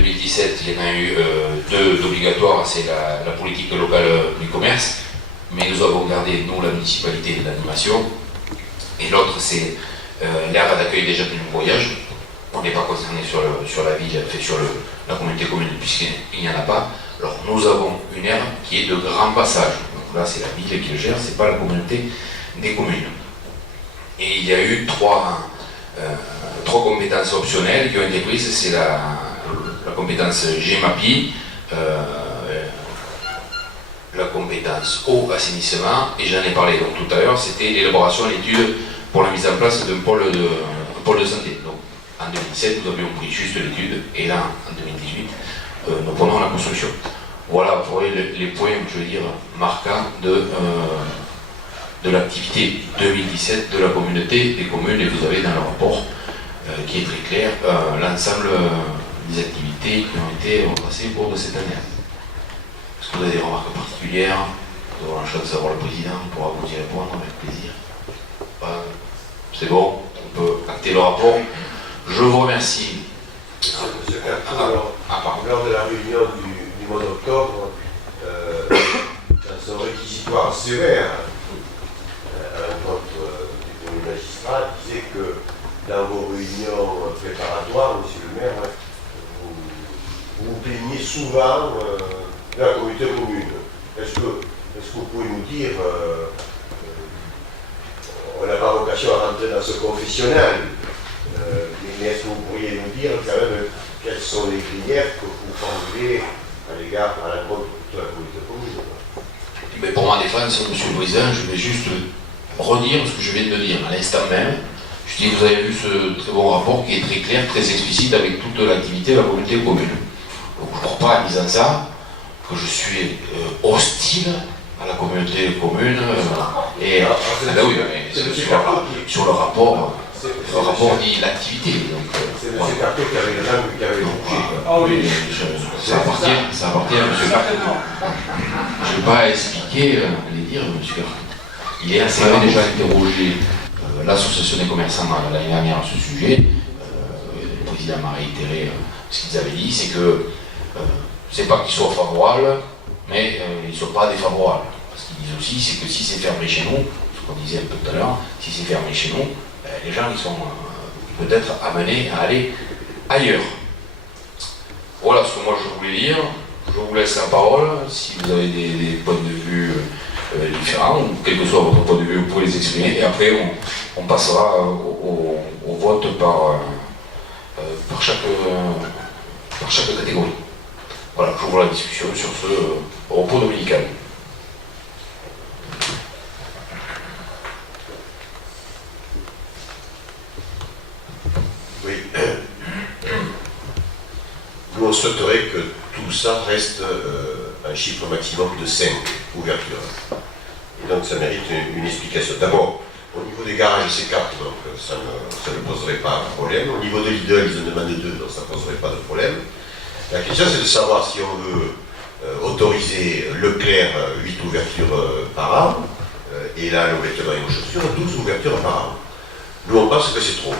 2017, il y en a eu deux d'obligatoires, c'est la politique locale du commerce, mais nous avons gardé, nous, la municipalité de l'animation, et l'autre, c'est l'aire d'accueil des jeunes du voyage. On n'est pas concerné sur la ville, sur la communauté commune, puisqu'il n'y en a pas. Alors, nous avons une aire qui est de grand passage. Donc là, c'est la ville qui le gère, c'est pas la communauté des communes. Et il y a eu trois compétences optionnelles qui ont été prises. C'est la compétence GEMAPI, la compétence eau, assainissement, et j'en ai parlé donc tout à l'heure, c'était l'élaboration et l'étude pour la mise en place d'un pôle de santé. Donc, en 2007, nous avions pris juste l'étude, et là, en 2018, nous prenons la construction. Voilà pour les points, je veux dire, marquants de l'activité 2017 de la communauté des communes, et vous avez dans le rapport, qui est très clair, l'ensemble des activités qui ont été retracées au cours de cette année. Est-ce que vous avez des remarques particulières? Nous avons la chance d'avoir le président, il pourra vous y répondre avec plaisir. C'est bon, on peut acter le rapport. Je vous remercie. Monsieur Carton, lors de la réunion du mois d'octobre, dans son réquisitoire sévère à l'encontre du premier magistrat, disait que dans vos réunions préparatoires, monsieur le maire, vous vous plaignez souvent de la communauté commune. Est-ce que vous pouvez nous dire, on n'a pas vocation à rentrer dans ce confessionnal, mais est-ce que vous pourriez nous dire quand même quelles sont les griefs que vous formulez à l'encontre de la communauté commune? Mais pour ma défense, monsieur le président, je vais juste redire ce que je viens de dire à l'instant même. Je dis que vous avez vu ce très bon rapport qui est très clair, très explicite avec toute l'activité de la communauté commune. Donc je ne crois pas en disant ça que je suis hostile à la communauté commune. Et ben oui, mais sur le rapport dit l'activité. C'est M. Carton qui avait le langue qui avait oui, ça appartient à M. Carton. Je ne vais pas expliquer les dire, M. Carton. Il avait déjà interrogé l'association des commerçants l'année dernière à ce sujet. Le président m'a réitéré ce qu'ils avaient dit, c'est que c'est pas qu'ils soient favorables, mais ils ne sont pas défavorables. Ce qu'ils disent aussi, c'est que si c'est fermé chez nous, ce qu'on disait un peu tout à l'heure, si c'est fermé chez nous, les gens ils sont peut-être amenés à aller ailleurs. Voilà ce que moi je voulais dire. Je vous laisse la parole. Si vous avez des points de vue différents, ou quel que soit votre point de vue, vous pouvez les exprimer. Et après, on passera au vote par chaque catégorie. Voilà, j'ouvre la discussion sur ce repos dominical. Oui. Nous, on souhaiterait que tout ça reste un chiffre maximum de 5 ouvertures. Et donc, ça mérite une explication. D'abord, au niveau des garages, c'est 4, donc ça ne poserait pas de problème. Au niveau de Lidl, ils en demandent 2, donc ça ne poserait pas de problème. La question, c'est de savoir si on veut autoriser Leclerc 8 ouvertures par an, et là, l'ouverture dans les chaussures, 12 ouvertures par an. Nous, on pense que c'est trop.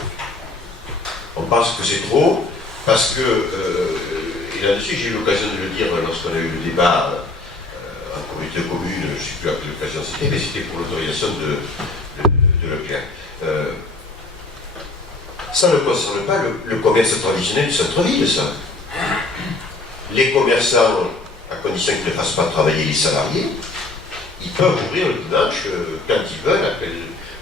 On pense que c'est trop, parce que, et là-dessus, j'ai eu l'occasion de le dire lorsqu'on a eu le débat en communauté commune, je ne sais plus à quelle occasion c'était, mais c'était pour l'autorisation de Leclerc. Ça ne concerne pas le commerce traditionnel du centre-ville, ça. Les commerçants, à condition qu'ils ne fassent pas travailler les salariés, ils peuvent ouvrir le dimanche quand ils veulent,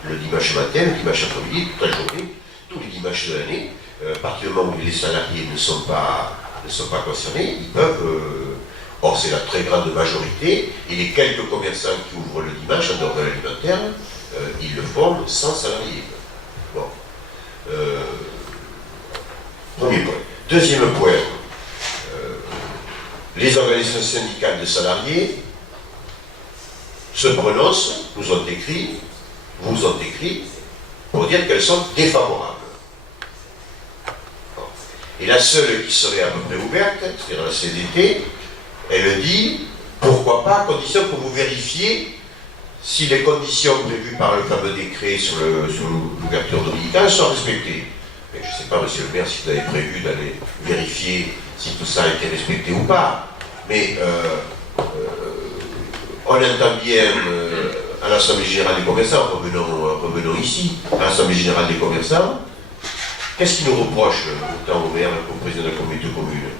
le dimanche matin, le dimanche après-midi, toute la journée, tous les dimanches de l'année. À partir du moment où les salariés ne sont pas concernés, ils peuvent, or c'est la très grande majorité, et les quelques commerçants qui ouvrent le dimanche en dehors de l'alimentaire, ils le font sans salariés. Bon. Premier point. Deuxième point, les organisations syndicales de salariés se prononcent, vous ont écrit, pour dire qu'elles sont défavorables. Et la seule qui serait à peu près ouverte, c'est-à-dire la CDT, elle dit, pourquoi pas, à condition que vous vérifiez si les conditions prévues par le fameux décret sur l'ouverture dominicale sont respectées. je ne sais pas, monsieur le maire, si vous avez prévu d'aller vérifier si tout ça a été respecté ou pas, mais on entend bien à l'Assemblée Générale des Commerçants, revenons ici, à l'Assemblée Générale des Commerçants, qu'est-ce qu'ils nous reprochent, autant au maire qu'au président de la communauté commune?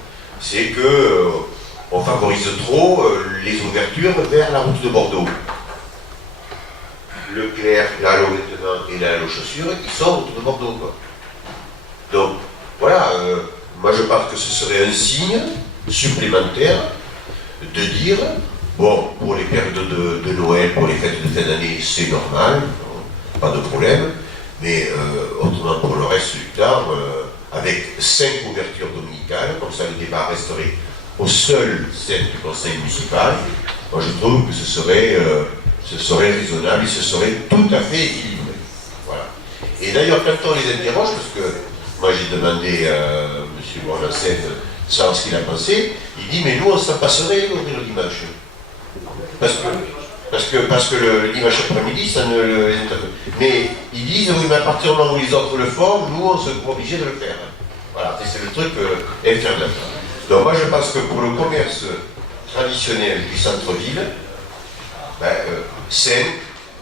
C'est qu'on favorise trop les ouvertures vers la route de Bordeaux. Leclerc, la Hallo Vêtements et la Hallo Chaussures, ils sont route de Bordeaux, quoi. Donc, voilà, moi je pense que ce serait un signe supplémentaire de dire, bon, pour les périodes de Noël, pour les fêtes de fin d'année, c'est normal, pas de problème, mais autrement pour le reste du temps, avec 5 ouvertures dominicales, comme ça le débat resterait au seul sein du conseil municipal, moi je trouve que ce serait raisonnable et ce serait tout à fait équilibré. Voilà. Et d'ailleurs, quand on les interroge, parce que moi j'ai demandé à M. Bourg-Janssen de savoir ce qu'il a pensé, il dit, mais nous on s'en passerait d'ouvrir le dimanche. Parce que le dimanche après-midi, ça ne les intéresse. Mais ils disent, oui, mais à partir du moment où les autres le font, nous on se trouve obligés de le faire. Voilà, c'est le truc infernal. Donc moi je pense que pour le commerce traditionnel du centre-ville, sain,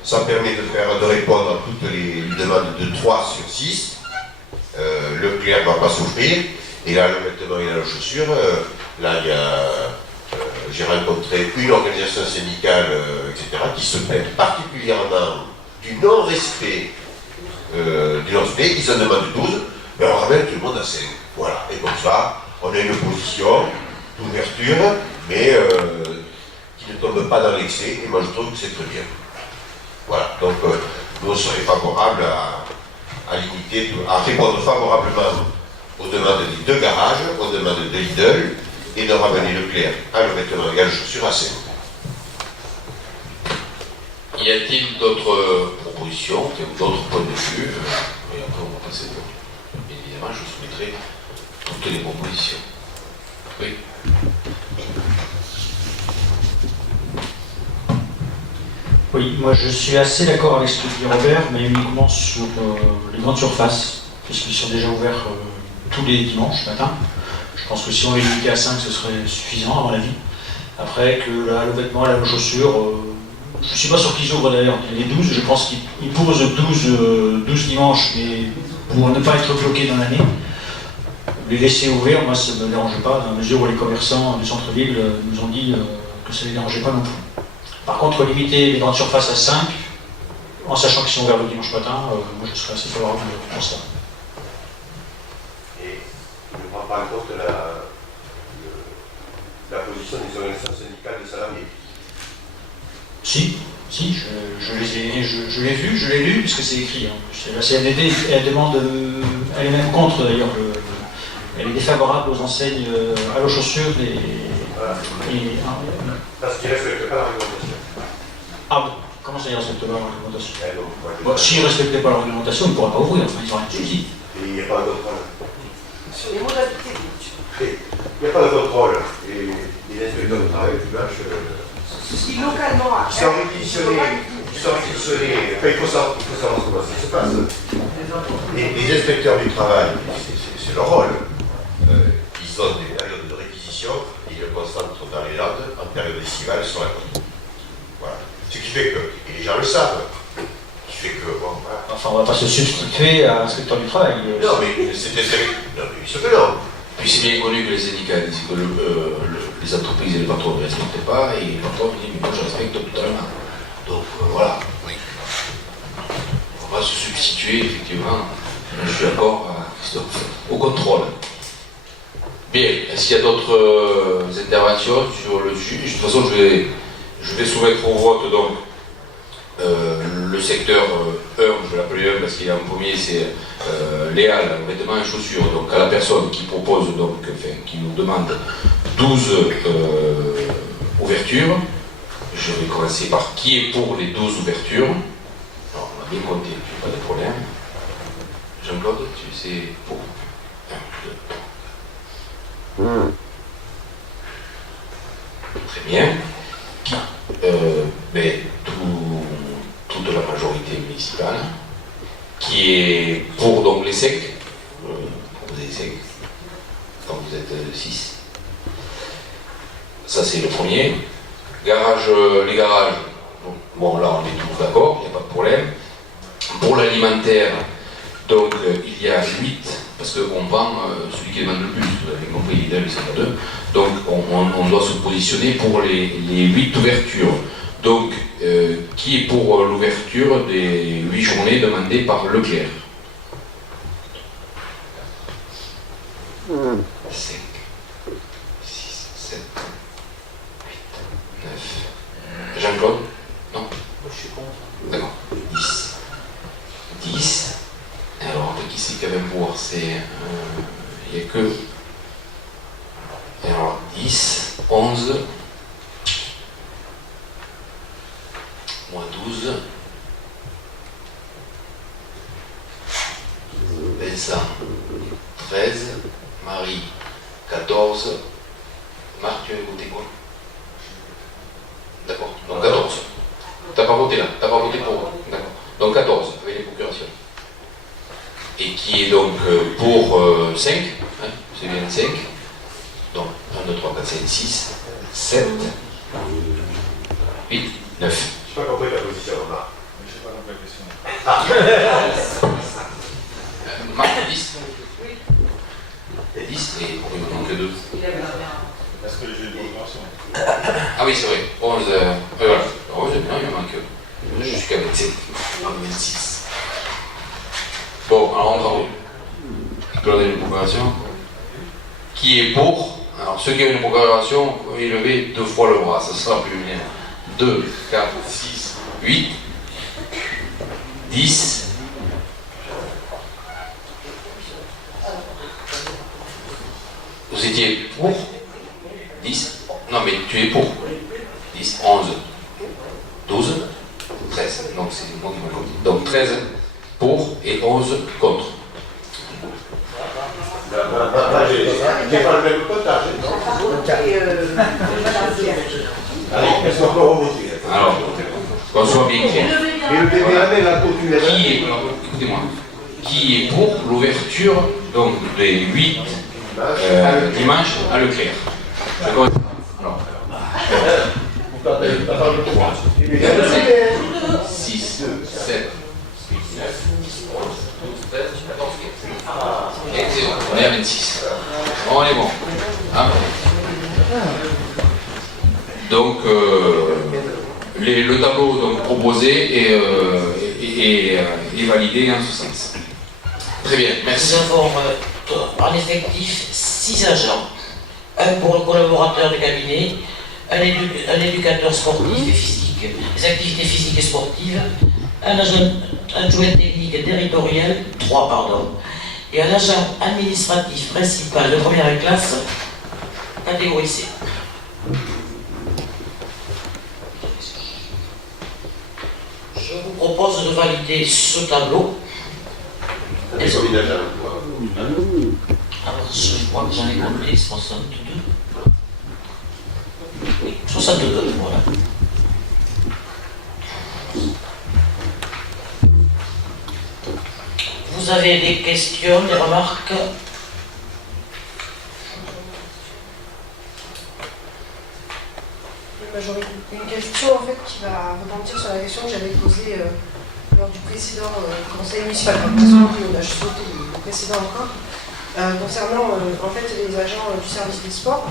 ça permet de répondre à toutes les demandes de 3 sur 6. Leclerc ne va pas souffrir, et là, le vêtement et la chaussure, là, il y a, j'ai rencontré une organisation syndicale, etc., qui se plaint particulièrement du non-respect du non-respect. Ils en demandent 12, mais on ramène tout le monde à 5. Voilà, et comme ça, on a une position d'ouverture, mais qui ne tombe pas dans l'excès, et moi je trouve que c'est très bien. Voilà, donc nous on serait favorable à limiter, à répondre favorablement aux demandes des 2 garages, aux demandes de Lidl, et de ramener Leclerc à le vêtement et à la chaussure à 5. Y a-t-il d'autres propositions, d'autres points de vue et après on va passer d'autres. Bien évidemment, je soumettrai toutes les propositions. Oui. Oui, moi je suis assez d'accord avec ce que dit Robert, mais uniquement sur les grandes surfaces, puisqu'ils sont déjà ouverts tous les dimanches matin. Je pense que si on les limitait à 5, ce serait suffisant, à mon avis. Après, que le vêtement et la chaussure, je ne suis pas sûr qu'ils ouvrent d'ailleurs les 12, je pense qu'ils posent 12 dimanches, mais pour ne pas être bloqués dans l'année. Les laisser ouverts, moi ça ne me dérange pas, dans la mesure où les commerçants du centre-ville nous ont dit que ça ne les dérangeait pas non plus. Par contre, limiter les grandes surfaces à 5, en sachant qu'ils sont ouverts le dimanche matin, moi je serais assez favorable pour ça. Et il ne prend pas en compte la position des organisations syndicales des salariés. Si, je l'ai vu, je l'ai lu, puisque c'est écrit. Hein. La CNDD, elle demande, elle est même contre d'ailleurs, elle est défavorable aux enseignes à l'eau chaussures Voilà. Parce qu'ils ne respectent pas la réglementation. Ah bon, comment ça, ils ne respectent pas la réglementation? S'ils ne respectaient pas la réglementation, ils ne pourraient pas ouvrir, enfin ils n'ont rien de souci. Et il n'y a pas de contrôle. Sur les modalités. Il n'y a pas de contrôle. Et les inspecteurs de travail, du match, Si localement, ils sont réquisitionnés. Enfin, il faut savoir comment ça se passe. Les inspecteurs du travail, c'est leur rôle. Ils ont des périodes de réquisition et ils le concentrent dans les Landes en période estivale sur la côte. Voilà. Ce qui fait que, et les gens le savent, qui fait que, bon, voilà. Enfin, on ne va pas se substituer à l'inspecteur du travail. Non, mais c'était sérieux. Non, mais il se fait non. Puis c'est bien connu que les syndicats disent que les entreprises et les patrons ne respectent pas, et les patrons disent mais moi je respecte totalement. Donc voilà. Oui. On va se substituer effectivement, je suis d'accord, Christophe, au contrôle. Bien, est-ce qu'il y a d'autres interventions sur le sujet? De toute façon, je vais soumettre au vote donc le secteur 1, je vais l'appeler 1 parce qu'il est en premier, c'est Léal, vêtements et chaussures. Donc à la personne qui propose, donc, enfin, qui nous demande 12 ouvertures, je vais commencer par qui est pour les 12 ouvertures. Alors on a bien compté, pas de problème. Jean-Claude, tu sais pour 1, 2, 3. Très bien. Mais toute la majorité municipale qui est pour donc les secs, donc vous êtes 6. Ça c'est le premier. Les garages, bon là on est tous d'accord, il n'y a pas de problème. Pour l'alimentaire, donc il y a 8, parce qu'on vend celui qui demande le plus, vous avez compris, l'idéal c'est 2. Donc on doit se positionner pour les 8 ouvertures. Donc qui est pour l'ouverture des 8 journées demandées par Leclerc? 5, 6, 7, 8, 9. Jean-Claude? Non? Je suis contre. D'accord. 10. 10. Alors, qui c'est qui va voir? C'est. Il n'y a que. Alors, 10, 11, moins 12, Vincent, 13, Marie, 14, Marc, tu as voté quoi? D'accord, donc 14. T'as pas voté là, t'as pas voté pour. D'accord. Donc 14 avec les procurations. Et qui est donc pour 5, hein, c'est bien 5. Donc 1, 2, 3, 4, 5, 6, 7, 8, 9. Je n'ai pas compris la position, Marc. Je n'ai pas compris la question. Marc, 10. 10 et pourquoi il me manque 2? Parce que j'ai deux opérations. Ah oui, c'est vrai. 11. Voilà. 11, non, il me manque. Jusqu'à 27. 26. Bon, alors on va donner une procuration. Qui est pour? Alors, ceux qui ont une procuration, vous pouvez lever 2 fois le bras, ça sera plus bien. 2, 4, 6, 8, 10. Vous étiez pour 10? Non, mais tu es pour 10, 11, 12, 13. Donc c'est moi qui me compte. Donc 13 pour et 11 contre. J'ai pas le même potage, non? Allez, est-ce qu'on peut remonter? Alors, qu'on soit bien clair. Et le PPAB, la population. Écoutez-moi, qui est pour l'ouverture donc des 8 dimanches à Leclerc? Je commence. Alors, 6, 7, 8, 9, 10, 11, 12, 13, 14, 15. Et c'est bon, on est à 26. On est bon. Hein? Donc, le tableau donc, proposé est validé en ce sens. Très bien, merci. Nous avons en effectif 6 agents, un pour le collaborateur de cabinet, un éducateur sportif et physique, des activités physiques et sportives, un agent adjoint technique et territorial, 3 pardon, et un agent administratif principal de première classe, catégorie C. Je vous propose de valider ce tableau. Des combien d'agents? Alors, je crois que j'en ai compté 62. Oui, 62, voilà. Vous avez des questions, des remarques? Une question en fait qui va rebondir sur la question que j'avais posée lors du précédent conseil municipal, je suis le précédent encore, concernant en fait les agents du service des sports,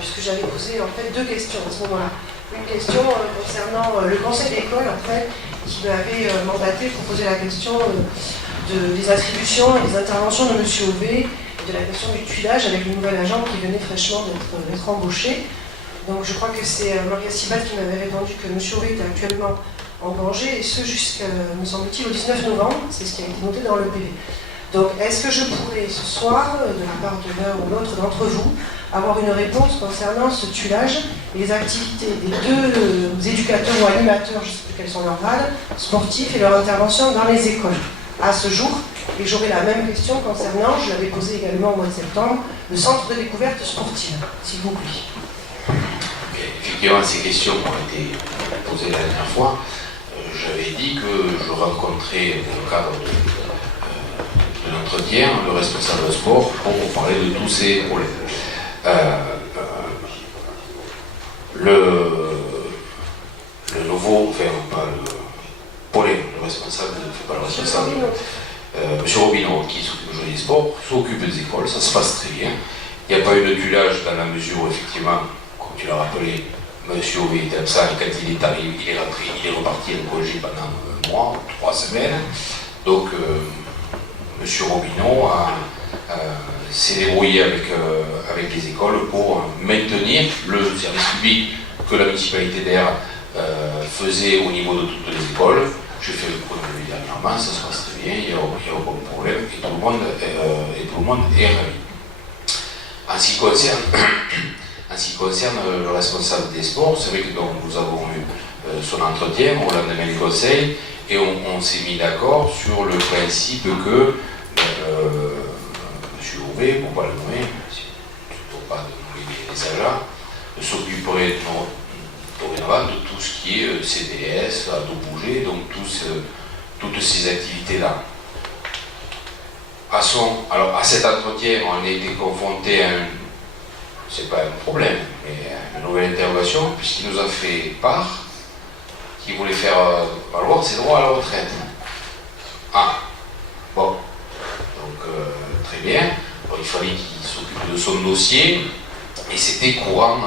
puisque j'avais posé en fait 2 questions à ce moment-là. Une question concernant le conseil d'école en fait, qui m'avait mandaté pour poser la question des attributions et des interventions de M. Auvé, et de la question du tuilage avec le nouvel agent qui venait fraîchement d'être embauché. Donc je crois que c'est Maria Sibat qui m'avait répondu que M. Auvé était actuellement en danger, et ce jusqu'à, me semble-t-il, au 19 novembre, c'est ce qui a été noté dans le PV. Donc est-ce que je pourrais ce soir, de la part de l'un ou l'autre d'entre vous, avoir une réponse concernant ce tuilage et les activités des 2 éducateurs ou animateurs, je ne sais plus quels sont leurs grades, sportifs et leur intervention dans les écoles à ce jour? Et j'aurai la même question concernant, je l'avais posée également au mois de septembre, le centre de découverte sportive, s'il vous plaît. Effectivement, ces questions ont été posées la dernière fois. J'avais dit que je rencontrais, dans le cadre de notre entretien le responsable de sport pour parler de tous ces problèmes. Le nouveau, enfin pas le Paulin, le responsable, pas le responsable, M. Robineau, qui s'occupe aujourd'hui des sports, s'occupe des écoles, ça se passe très bien. Il n'y a pas eu de tuilage dans la mesure où, effectivement, comme tu l'as rappelé, M. Ové était absent et quand il est arrivé, il est rentré, il est reparti en congé pendant un mois, 3 semaines. Donc, M. Robineau s'est débrouillé avec les écoles pour maintenir le service public que la municipalité d'Air faisait au niveau de toutes les écoles. J'ai fait le point de lui dernièrement, ça se passe très bien, il n'y a aucun problème et tout le monde est ravi. En ce qui concerne le responsable des sports, c'est vrai que donc, nous avons eu son entretien au lendemain du conseil et on s'est mis d'accord sur le principe que M. Ové, pour ne pas le nommer, pour ne pas nommer les agents, s'occuperait dorénavant de tout ce qui est CDS, à dos bougé, donc toutes ces activités-là. Alors à cet entretien, on a été confronté à c'est pas un problème, mais une nouvelle interrogation, puisqu'il nous a fait part qu'il voulait faire valoir ses droits à la retraite. Ah, bon, donc très bien. Bon, il fallait qu'il s'occupe de son dossier, et c'était courant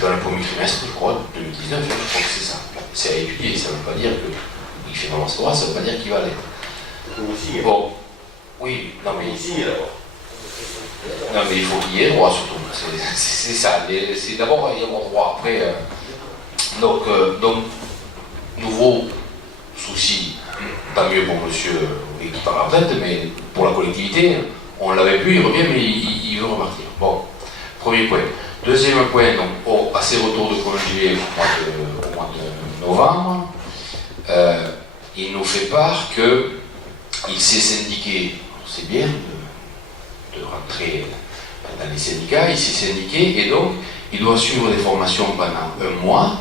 dans le premier trimestre, je crois, 2019, je crois que c'est ça. C'est à étudier, ça ne veut pas dire qu'il fait vraiment ses droits, ça ne veut pas dire qu'il va l'être. Bon, oui, non mais ici d'abord. Non mais il faut qu'il y ait droit surtout, c'est ça, c'est d'abord y avoir droit, après, donc, nouveau souci, tant mieux pour monsieur qui part à la retraite, mais pour la collectivité, on l'avait plus, il revient mais il veut repartir. Bon, premier point. Deuxième point, donc, à ses retours de congé au mois de novembre, il nous fait part qu'il s'est syndiqué, c'est bien de rentrer dans les syndicats, il s'est syndiqué et donc il doit suivre des formations pendant un mois,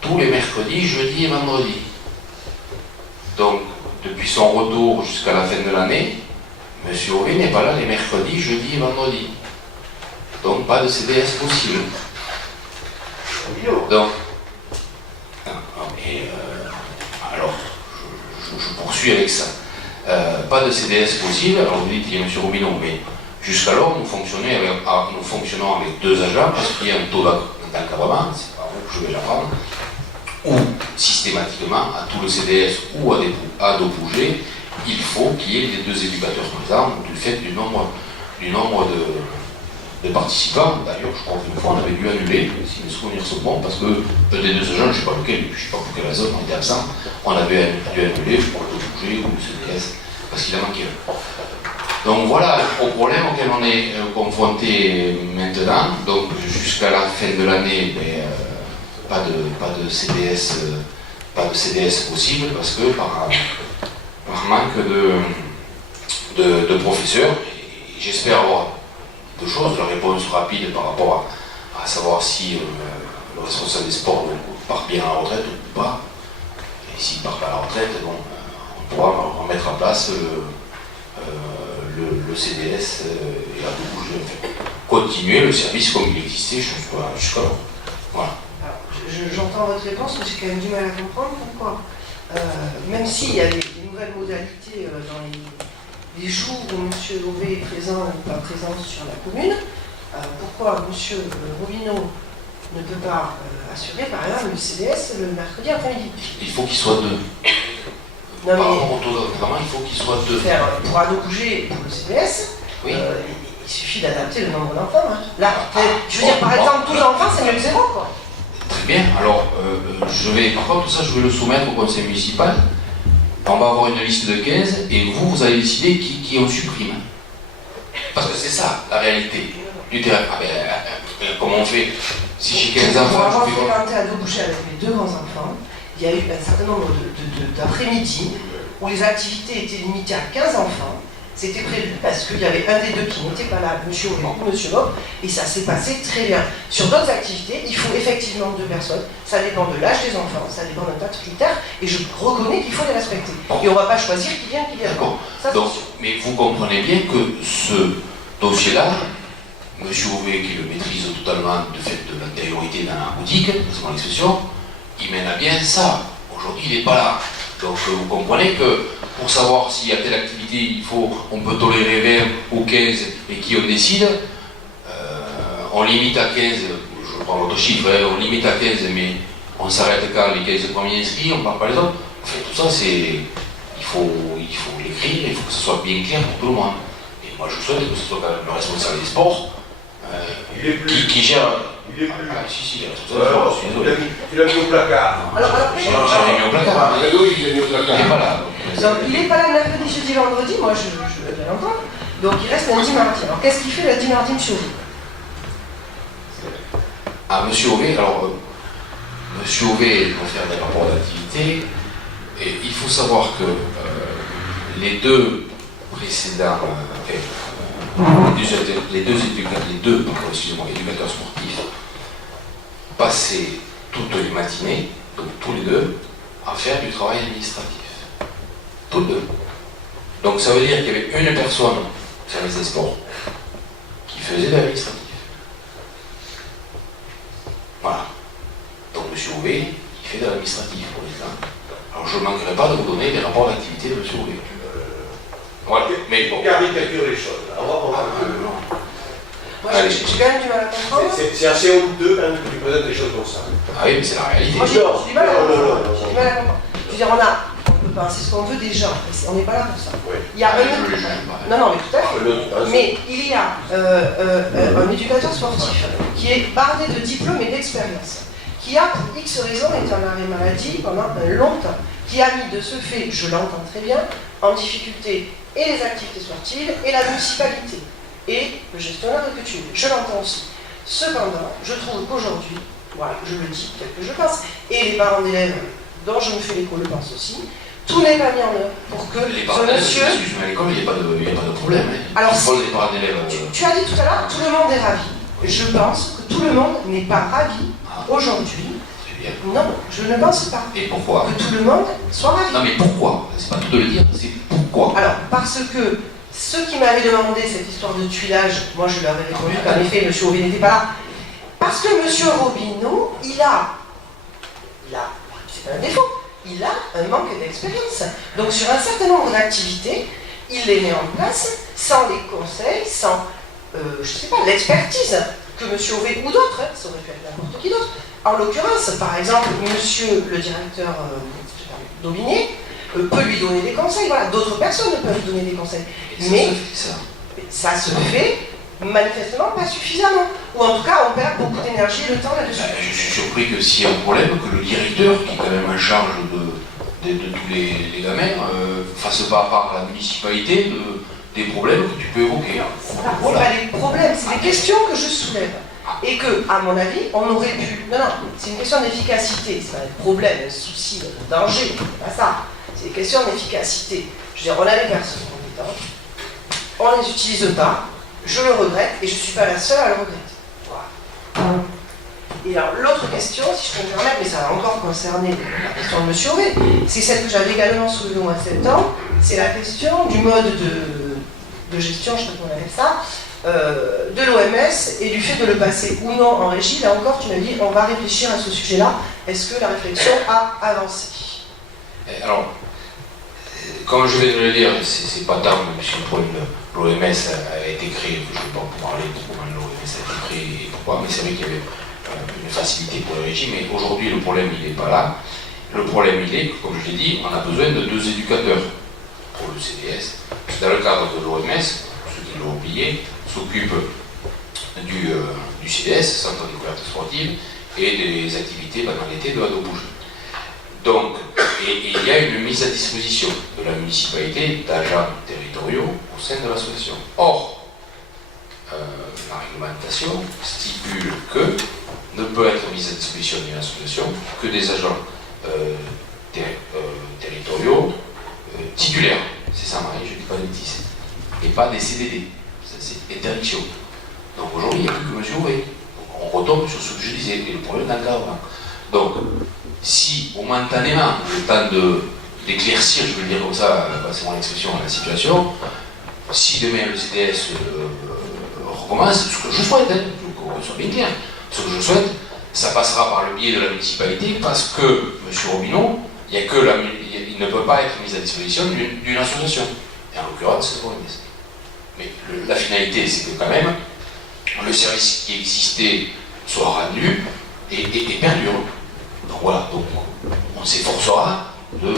tous les mercredis, jeudis et vendredis. Donc, depuis son retour jusqu'à la fin de l'année, M. Ové n'est pas là les mercredis, jeudis et vendredis. Donc, pas de CDS possible. Donc, alors, je poursuis avec ça. Pas de CDS possible, alors vous dites qu'il y a M. Robineau, mais jusqu'alors nous fonctionnons avec 2 agents parce qu'il y a un taux d'encadrement, c'est pas vous que je vais l'apprendre, où systématiquement, à tout le CDS ou à dos bougé, il faut qu'il y ait les 2 éducateurs présents du fait du nombre de participants. D'ailleurs, je crois qu'une fois on avait dû annuler, si mes souvenirs sont bons, parce que des 2 agents, je ne sais pas lequel, je ne sais pas pour quelle raison, on était absents, on avait dû annuler pour le bouger ou le CDS, parce qu'il a manqué un. Donc voilà au problème auquel on est confronté maintenant. Donc jusqu'à la fin de l'année, pas de CDS possible, parce que par manque de professeurs, j'espère avoir 2 choses, la réponse rapide par rapport à savoir si le responsable des sports part bien à la retraite ou pas. Et s'il part pas à la retraite, bon, on pourra remettre en place le CDS et la bouge, continuer le service comme il existait jusqu'alors. Voilà. J'entends votre réponse, mais j'ai quand même du mal à comprendre pourquoi. Même s'il y a des nouvelles modalités dans les jours où M. Ové est présent ou pas présent sur la commune, pourquoi M. Robineau ne peut pas assurer par exemple le CDS le mercredi après-midi? Il faut qu'il soit 2. Non, par rapport au taux d'encadrement, il faut qu'il soit 2. Pour ado bouger pour le CDS, oui. Il suffit d'adapter le nombre d'enfants. Hein. Là, je veux dire, par exemple, 12 enfants, c'est mieux que 0, quoi. Très bien. Alors, par contre, ça, je vais le soumettre au conseil municipal. On va avoir une liste de 15 et vous allez décider qui on supprime. Parce que c'est ça, la réalité du terrain. Comment on fait? Si j'ai 15 enfants, pour avoir je fais fréquenté ado boucher avec mes 2 grands-enfants, il y a eu un certain nombre d'après-midi où les activités étaient limitées à 15 enfants. C'était prévu parce qu'il y avait un des 2 qui n'était pas là, M. Ové ou M. Bob, et ça s'est passé très bien. Sur d'autres activités, il faut effectivement 2 personnes, ça dépend de l'âge des enfants, ça dépend d'un tas de critères, et je reconnais qu'il faut les respecter. Et on ne va pas choisir qui vient, qui vient. D'accord. Ça, Donc, mais vous comprenez bien que ce dossier-là, M. Houvet, qui le maîtrise totalement de fait de l'antériorité dans la boutique, c'est mon expression, il mène à bien ça. Aujourd'hui, il n'est pas là. Donc, vous comprenez que pour savoir s'il y a telle activité, on peut tolérer 20 ou 15, et qui on décide, on limite à 15, je prends votre chiffre, hein, on limite à 15, mais on s'arrête quand les 15 premiers inscrits, on ne parle pas les autres. Enfin, tout ça, il faut l'écrire, il faut que ce soit bien clair pour tout le monde. Et moi, je souhaite que ce soit quand même le responsable des sports qui gère. Il est plus. Ah, si, le responsable des sports, je suis désolé. Tu l'as mis au placard. Alors, J'ai mis au placard. Oui, il est mis au Il n'est placard. pas là. donc, il n'est pas là le mercredi, jeudi, vendredi, moi je veux bien l'entendre. Donc il reste lundi, mardi. Alors qu'est-ce qu'il fait lundi, mardi, M. Houvet? Ah, M. Houvet, alors, M. Houvet va faire des rapports d'activité, et il faut savoir que les deux précédents, les deux éducateurs sportifs passaient toutes les matinées, donc tous les deux, à faire du travail administratif. Tous deux. Donc ça veut dire qu'il y avait une personne au service des sports qui faisait de l'administratif. Voilà. Donc M. Houvet, il fait de l'administratif pour l'instant. Alors je ne manquerai pas de vous donner les rapports d'activité de M. Houvet. Voilà. Mais bon. Caricature les choses. Là. On va Moi j'ai quand même du mal à comprendre. C'est assez honteux quand même que tu présentes des choses comme ça. Ah oui, mais c'est la réalité. Moi j'ai du mal à comprendre. Non. J'ai du mal à comprendre. Je veux dire, on peut penser ce qu'on veut des gens, on n'est pas là pour ça. Oui. Il y a Ah, un je le juge pas. Non, mais tout à fait. Mais il y a un éducateur sportif qui est bardé de diplômes et d'expérience, qui a pour X raisons été en arrêt maladie pendant longtemps, qui a mis de ce fait, je l'entends très bien, en difficulté et les activités sportives et la municipalité et le gestionnaire de coutume. Je l'entends aussi. Cependant, je trouve qu'aujourd'hui, voilà, je le dis, peut-être que je pense, et les parents d'élèves dont je me fais l'écho le pense aussi, tout n'est pas mis en œuvre pour que Les ce parents d'élèves, monsieur... excuse-moi, à l'école, il n'y a pas de problème. Hein. Alors, Je pose les parents d'élèves. Tu as dit tout à l'heure, tout le monde est ravi. Je pense que tout le monde n'est pas ravi aujourd'hui. Très bien. Non, je ne pense pas Et pourquoi? que tout le monde soit ravi. Non mais pourquoi? C'est pas tout de le dire, c'est pourquoi? Alors, parce que ceux qui m'avaient demandé cette histoire de tuilage, moi je leur ai répondu qu'en effet, M. Houvet n'était pas là. Parce que M. Robineau, il a, c'est un défaut, il a un manque d'expérience. Donc sur un certain nombre d'activités, il les met en place sans les conseils, sans, je sais pas, l'expertise que M. Houvet ou d'autres, hein, ça aurait pu être n'importe qui d'autre. En l'occurrence, par exemple, M. le directeur Daubigné peut lui donner des conseils, voilà, d'autres personnes peuvent lui donner des conseils. Mais ça se fait manifestement pas suffisamment. Ou en tout cas, on perd beaucoup d'énergie et de temps là-dessus. Je suis surpris que s'il y a un problème, que le directeur, qui est quand même en charge de tous les gamins, fasse pas part à la municipalité des problèmes que tu peux évoquer. C'est pas des problèmes, c'est des questions que je soulève. Et que, à mon avis, on aurait pu... Non, c'est une question d'efficacité, c'est pas un problème, un souci, un danger, c'est pas ça. C'est une question d'efficacité. Je veux dire, on a des personnes compétentes, on les utilise pas, je le regrette, et je suis pas la seule à le regretter. Voilà. Et alors, l'autre question, si je peux me permettre, mais ça va encore concerner la question de M. Houvet, c'est celle que j'avais également soulevée au mois de septembre, c'est la question du mode de gestion, je sais pas comment on appelle ça, de l'OMS et du fait de le passer ou non en régie. Là encore, tu m'as dit, on va réfléchir à ce sujet-là. Est-ce que la réflexion a avancé? Alors, comme je vais de le dire, c'est pas tant, monsieur le problème, l'OMS a été créé, je ne vais pas vous parler de comment l'OMS a été créé et pourquoi, mais c'est vrai qu'il y avait une facilité pour le régime, mais aujourd'hui le problème il n'est pas là. Le problème il est, comme je l'ai dit, on a besoin de 2 éducateurs pour le CDS. Dans le cadre de l'OMS, ceux qui l'ont oublié, s'occupe du CDS, Centre de découverte sportive, et des activités pendant l'été de la Dobouge. Donc, et il y a une mise à disposition de la municipalité d'agents territoriaux au sein de l'association. Or, la réglementation stipule que ne peut être mise à disposition d'une association que des agents territoriaux titulaires. C'est ça, Marie, je ne dis pas de bêtises. Et pas des CDD. C'est interdiction. Donc aujourd'hui, il n'y a plus que M. Houvet. On retombe sur ce que je disais, et le problème d'encadrement. Donc, si momentanément, le temps d'éclaircir, je veux le dire comme ça, c'est mon expression, la situation. Si demain le CDS recommence, ce que je souhaite, hein, qu'on soit bien clair, ce que je souhaite, ça passera par le biais de la municipalité parce que M. Robineau, il ne peut pas être mis à disposition d'une association. Et en l'occurrence, c'est pour une liste. Mais la finalité, c'est que quand même, le service qui existait soit rendu et perdure. Donc voilà, donc, on s'efforcera de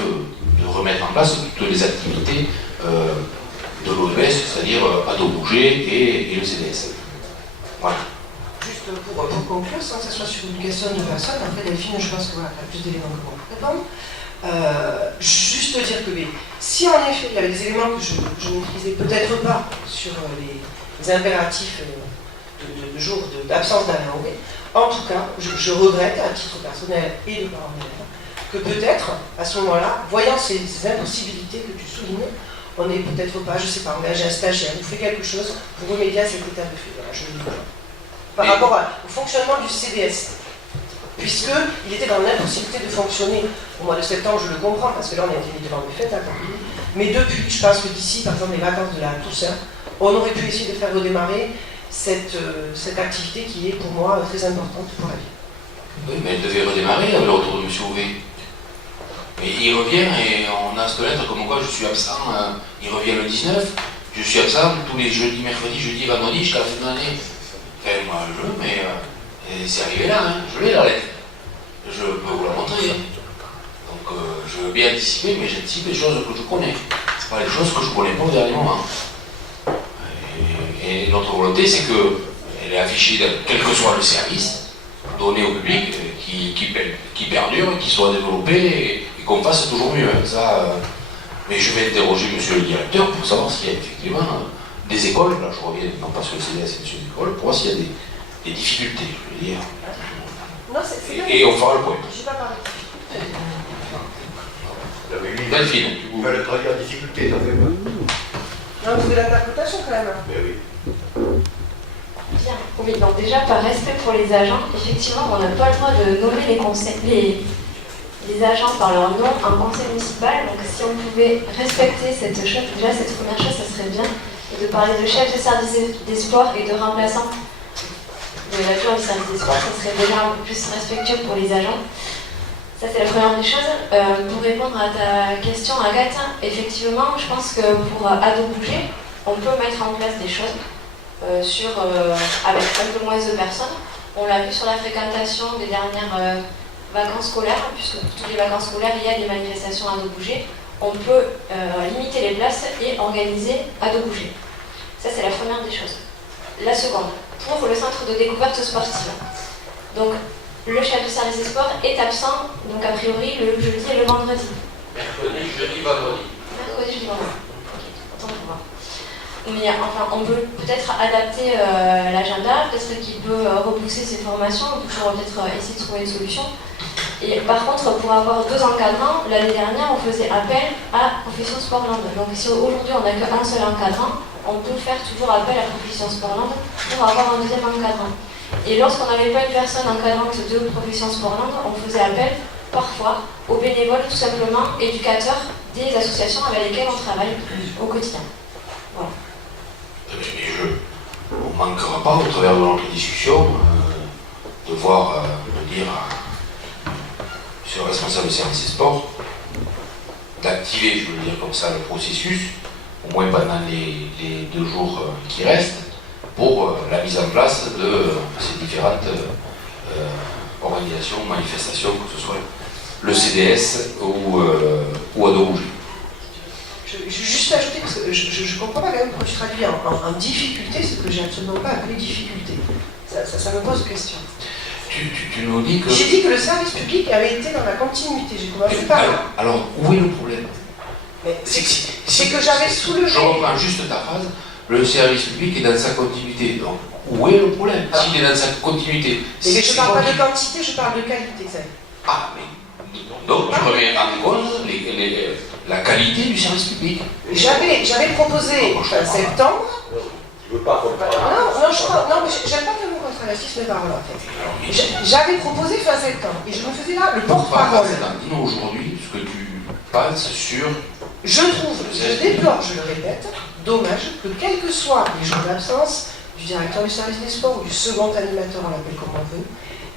remettre en place toutes les activités de l'OES, c'est-à-dire Adobouger et le CDS. Voilà. Juste pour conclure, sans que ce soit sur une question de personne, après Delphine, je pense que voilà, tu as plus d'éléments que moi pour répondre. Juste dire que si en effet il y avait des éléments que je ne maîtrisais peut-être pas sur les impératifs de jour d'absence d'Alain Aubé, en tout cas, je regrette à titre personnel et de parent d'élève que peut-être à ce moment-là, voyant ces impossibilités que tu soulignes, on n'est peut-être pas, je ne sais pas, engagé un stagiaire ou fait quelque chose pour remédier à cet état de fait. Voilà, je le dis pas. Par rapport au fonctionnement du CDS. Puisqu'il était dans l'impossibilité de fonctionner au mois de septembre, je le comprends, parce que là on a été mis devant les fêtes à Paris. Mais depuis, je pense que d'ici, par exemple, les vacances de la Toussaint, on aurait pu essayer de faire redémarrer cette activité qui est pour moi très importante pour la vie. Oui, mais elle devait redémarrer avec le retour de M. Houvet. Mais il revient et on a cette lettre comme quoi je suis absent, il revient le 19, je suis absent tous les jeudis, mercredis, jeudi, vendredi jusqu'à la fin de l'année. Enfin, moi je veux, mais c'est arrivé là, hein. Je l'ai la lettre. Je peux vous la montrer. Hein. Donc je veux bien anticiper, mais j'anticipe les choses que je connais. C'est pas les choses que je connais pas au dernier moment. Et notre volonté, c'est qu'elle est affichée, quel que soit le service, donné au public, qui perdure, qui soit développé et qu'on fasse toujours mieux. Hein. Ça, mais je vais interroger monsieur le directeur pour savoir s'il y a effectivement des écoles, là je reviens non pas sur le CDS et monsieur l'école, pour voir s'il y a des difficultés, je veux dire. Non, c'est et on fera le point. Je n'ai pas parlé. Delphine, Vous faites le travail en difficulté, t'en fais pas. Non, vous avez l'interprétation quand même. Mais oui. Bien. Oui, donc déjà, par respect pour les agents, effectivement, on n'a pas le droit de nommer les agents par leur nom en conseil municipal. Donc si on pouvait respecter cette chose, déjà cette première chose, ça serait bien. Et de parler de chef de service des sports et de remplaçant de l'adjoint du service des sports, ça serait déjà un peu plus respectueux pour les agents. Ça, c'est la première des choses. Pour répondre à ta question, Agathe, effectivement, je pense que pour Adobouger, on peut mettre en place des choses avec un peu moins de personnes. On l'a vu sur la fréquentation des dernières vacances scolaires, puisque toutes les vacances scolaires, il y a des manifestations à Adobouger. On peut limiter les places et organiser Adobouger. Ça, c'est la première des choses. La seconde, pour le centre de découverte sportive. Donc, le chef de service des sports est absent, donc a priori, le jeudi et le vendredi. Mercredi, jeudi, vendredi. Mercredi, jeudi, vendredi. Ok, autant pour voir. Mais enfin, on peut peut-être adapter l'agenda, peut-être qu'il peut repousser ses formations, on peut toujours peut-être essayer de trouver une solution. Et par contre, pour avoir 2 encadrants, l'année dernière, on faisait appel à Profession Sportland. Donc si aujourd'hui on n'a qu'un seul encadrant, on peut faire toujours appel à Profession Sportland pour avoir un deuxième encadrant. Et lorsqu'on n'avait pas une personne encadrante de Profession Sportland, on faisait appel parfois aux bénévoles, tout simplement, éducateurs des associations avec lesquelles on travaille au quotidien. Voilà. On ne manquera pas, au travers de notre discussion, de voir, de dire sur le responsable du service des sports, d'activer, je veux dire comme ça, le processus, au moins pendant les 2 jours qui restent, pour la mise en place de ces différentes organisations, manifestations, que ce soit le CDS ou Adobouger. Je vais juste ajouter, parce que je ne comprends pas quand même pourquoi tu traduis en difficulté ce que j'ai absolument pas appelé difficulté. Ça me pose question. Tu nous dis que... J'ai dit que le service public avait été dans la continuité. J'ai commencé par là. Alors, où est le problème? C'est que j'avais soulevé... Je reprends juste ta phrase. Le service public est dans sa continuité. Donc, où est le problème? S'il est dans sa continuité... Mais je ne parle pas de quantité, je parle de qualité, ça. Ah, mais... Donc, tu remets en cause la qualité du service public. J'avais proposé fin septembre... Tu veux pas qu'on parle? Non, mais j'aime pas le mot contradictif, mes paroles, en fait. J'avais proposé fin septembre, et je me faisais là le porte-parole. Dis-nous aujourd'hui ce que tu passe sur... Je déplore, je le répète, dommage que quels que soient les jours d'absence du directeur du service des sports ou du second animateur, on l'appelle comme on veut,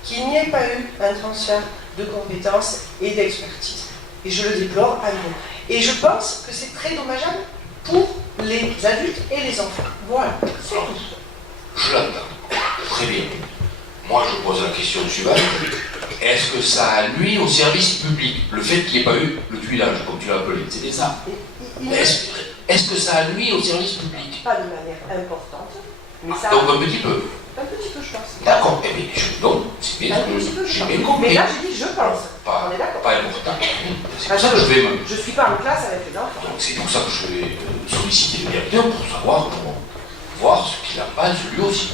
qu'il n'y ait pas eu un transfert de compétences et d'expertise. Et je le déplore à nouveau. Et je pense que c'est très dommageable pour les adultes et les enfants. Voilà, c'est tout. Je l'entends. Très bien. Moi, je pose la question suivante. Est-ce que ça nuit au service public, le fait qu'il n'y ait pas eu le tuilage, comme tu l'as appelé? C'était ça. Est-ce que ça nuit au service public? Pas de manière importante, mais ça... Donc un petit peu. Un petit peu, je pense. D'accord. Eh bien, non, c'est bien. Un petit peu, je J'ai pense. bien compris. Mais là, je dis je pense. Pas, On est d'accord. pas important. C'est pour ça que je vais me... Je suis pas en classe avec les enfants. Donc c'est pour ça que je vais solliciter le directeur pour savoir, pour voir ce qu'il en pense lui aussi.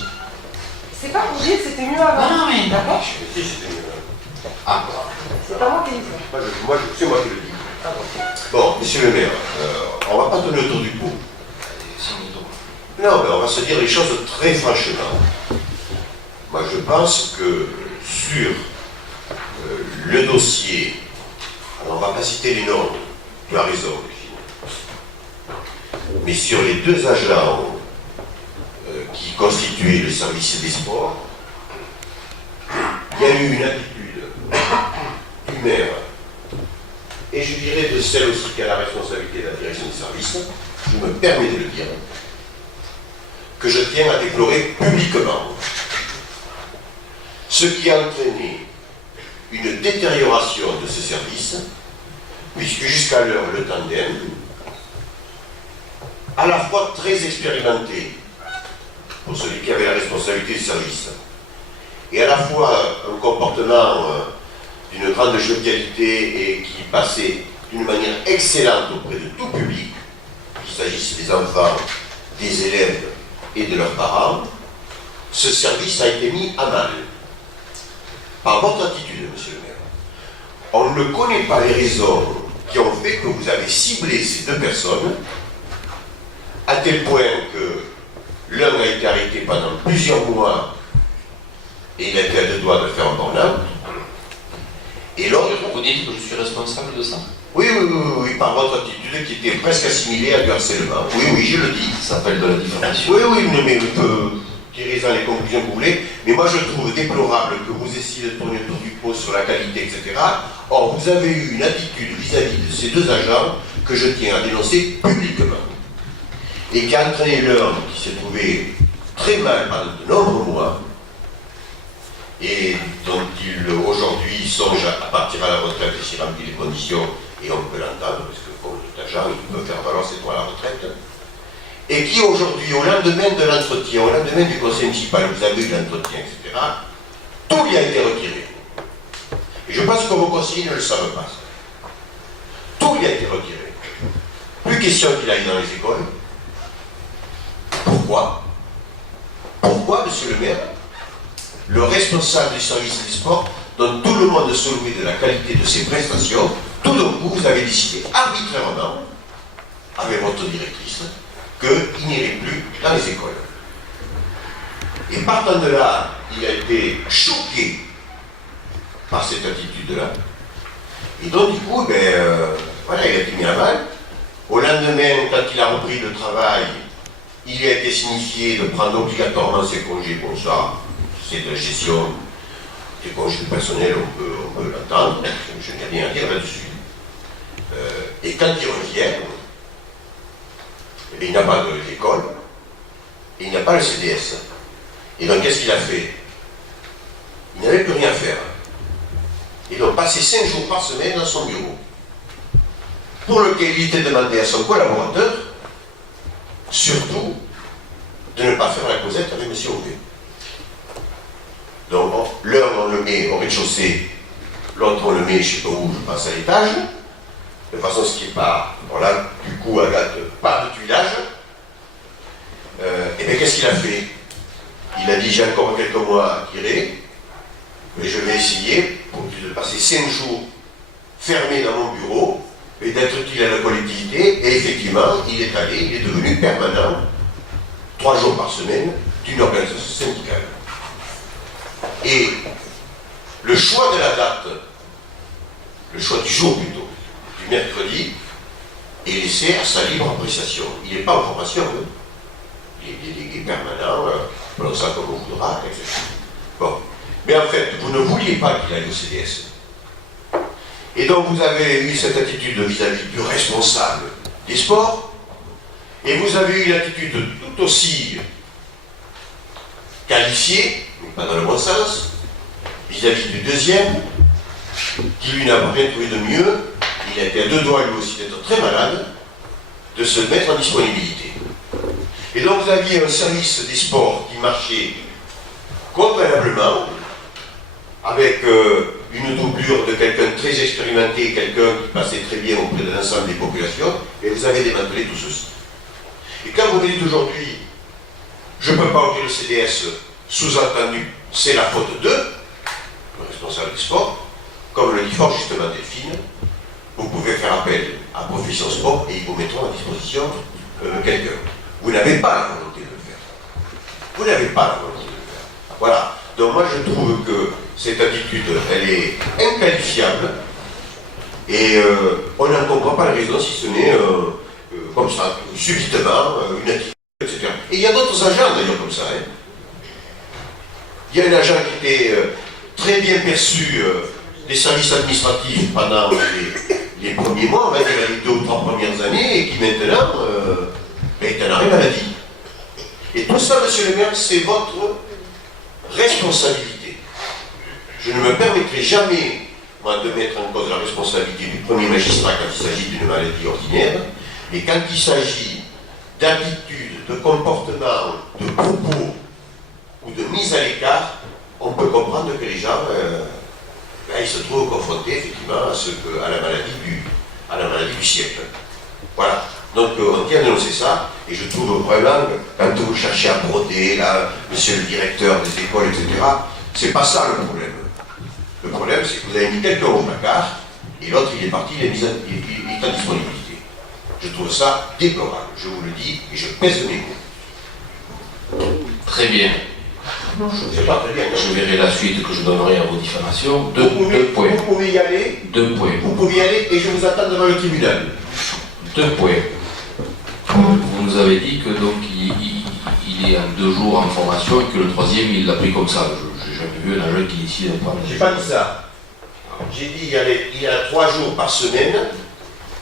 C'est pas pour dire que c'était mieux avant. Non, mais d'accord. Si, c'était mieux. Ah, C'est pas moi qui le dis. C'est moi qui le dis. Bon, monsieur le maire, on va pas tourner autour du pot. Non, mais on va se dire les choses très franchement. Moi, je pense que sur le dossier, alors on va pas citer les noms, tu as raison, mais sur les deux agents qui constituaient le service des sports, il y a eu une attitude du maire, et je dirais de celle aussi qui a la responsabilité de la direction du service, je me permets de le dire, que je tiens à déplorer publiquement. Ce qui a entraîné une détérioration de ce service, puisque jusqu'à l'heure, le tandem, à la fois très expérimenté pour celui qui avait la responsabilité du service, et à la fois un comportement d'une grande jovialité et qui passait d'une manière excellente auprès de tout public, qu'il s'agisse des enfants, des élèves et de leurs parents, ce service a été mis à mal. Par votre attitude, monsieur le maire. On ne connaît pas les raisons qui ont fait que vous avez ciblé ces deux personnes, à tel point que l'un a été arrêté pendant plusieurs mois et il a été à deux doigts de faire un burn-out, et l'autre... Vous dites que je suis responsable de ça? Oui, par votre attitude qui était presque assimilée à du harcèlement. Oui, je le dis. Ça s'appelle de la diffamation. Oui, mais vous pouvez tirer dans les conclusions que vous voulez, mais moi je trouve déplorable que vous essayez de tourner autour du pot sur la qualité, etc. Or, vous avez eu une attitude vis-à-vis de ces deux agents que je tiens à dénoncer publiquement, et qui a entraîné l'un qui s'est trouvé très mal pendant de nombreux mois, et dont il aujourd'hui songe à partir à la retraite et s'y remplit les conditions, et on peut l'entendre, parce que comme tout agent, il peut faire valoir ses droits à la retraite, et qui aujourd'hui, au lendemain de l'entretien, au lendemain du conseil municipal, vous avez eu l'entretien, etc., tout lui a été retiré. Et je pense que vos conseillers ne le savent pas. Tout lui a été retiré. Plus question qu'il aille dans les écoles. Pourquoi? Pourquoi, monsieur le maire, le responsable du service des sports, dont tout le monde se louait de la qualité de ses prestations, tout d'un coup, vous avez décidé arbitrairement, avec votre directrice, qu'il n'irait plus dans les écoles. Et partant de là, il a été choqué par cette attitude-là. Et donc, du coup, voilà, il a été mis à mal. Au lendemain, quand il a repris le travail, il lui a été signifié de prendre obligatoirement ses congés. Bon, ça, c'est de la gestion des congés personnels, on peut l'entendre. Je n'ai rien à dire là-dessus. Et quand il revient, il n'a pas d'école, et il n'a pas le CDS. Et donc, qu'est-ce qu'il a fait? Il n'avait plus rien à faire. Il a passé 5 jours par semaine dans son bureau, pour lequel il était demandé à son collaborateur, surtout, de ne pas faire la causette avec M. Auguet. Donc, l'un, on le met au rez-de-chaussée, l'autre, on le met, je ne sais pas où, je passe à l'étage, de façon à ce qu'il n'y ait pas, voilà, du coup, Agathe, pas de tuilage. Et bien, qu'est-ce qu'il a fait? Il a dit, j'ai encore quelques mois à tirer, mais je vais essayer de passer 5 jours fermé dans mon bureau et d'être utile à la collectivité. Et effectivement, il est allé, il est devenu permanent, 3 jours par semaine, d'une organisation syndicale. Et le choix de la date, le choix du jour plutôt, du du mercredi est laissé à sa libre appréciation. Il n'est pas en formation. Hein. Il est délégué permanent, on ça comme on voudra, etc. Bon. Mais en fait, vous ne vouliez pas qu'il aille au CDS. Et donc vous avez eu cette attitude vis-à-vis du responsable des sports, et vous avez eu une attitude tout aussi qualifiée, mais pas dans le bon sens, vis-à-vis du deuxième, qui lui n'a rien trouvé de mieux. Il a été à deux doigts lui aussi d'être très malade, de se mettre en disponibilité. Et donc vous aviez un service des sports qui marchait convenablement, avec une doublure de quelqu'un très expérimenté, quelqu'un qui passait très bien auprès de l'ensemble des populations, et vous avez démantelé tout ceci. Et quand vous me dites aujourd'hui, je ne peux pas ouvrir le CDS, sous-entendu, c'est la faute de le responsable des sports, comme le dit fort justement Delphine, vous pouvez faire appel à Profession Sport et ils vous mettront à disposition quelqu'un. Vous n'avez pas la volonté de le faire. Vous n'avez pas la volonté de le faire. Voilà. Donc moi je trouve que cette attitude, elle est inqualifiable et on n'en comprend pas la raison si ce n'est comme ça, subitement, une attitude, etc. Et il y a d'autres agents d'ailleurs comme ça. Hein. Il y a un agent qui était très bien perçu des services administratifs pendant les premiers mois, on va dire les 2 ou 3 premières années, et qui maintenant est en arrêt maladie. Et tout ça, monsieur le maire, c'est votre responsabilité. Je ne me permettrai jamais, moi, de mettre en cause la responsabilité du premier magistrat quand il s'agit d'une maladie ordinaire, mais quand il s'agit d'attitude, de comportement, de propos ou de mise à l'écart, on peut comprendre que les gens ils se trouvent confrontés effectivement à la maladie du siècle. Voilà. Donc on tient à dénoncer ça, et je trouve vraiment, quand vous cherchez à broder, là, monsieur le directeur des écoles, etc., c'est pas ça le problème. Le problème, c'est que vous avez mis quelqu'un au placard, et l'autre il est parti, il est en disponibilité. Je trouve ça déplorable, je vous le dis, et je pèse mes mots. Très bien. C'est pas très bien. Je verrai la suite que je donnerai à vos diffamations. Deux points. Vous pouvez y aller. 2 points. Vous pouvez y aller et je vous attends devant le tribunal. 2 points. Vous nous avez dit que donc il est en 2 jours en formation et que le 3e il l'a pris comme ça. Je n'ai jamais vu un agent qui décide de prendre. J'ai pas dit ça. J'ai dit il y a 3 jours par semaine.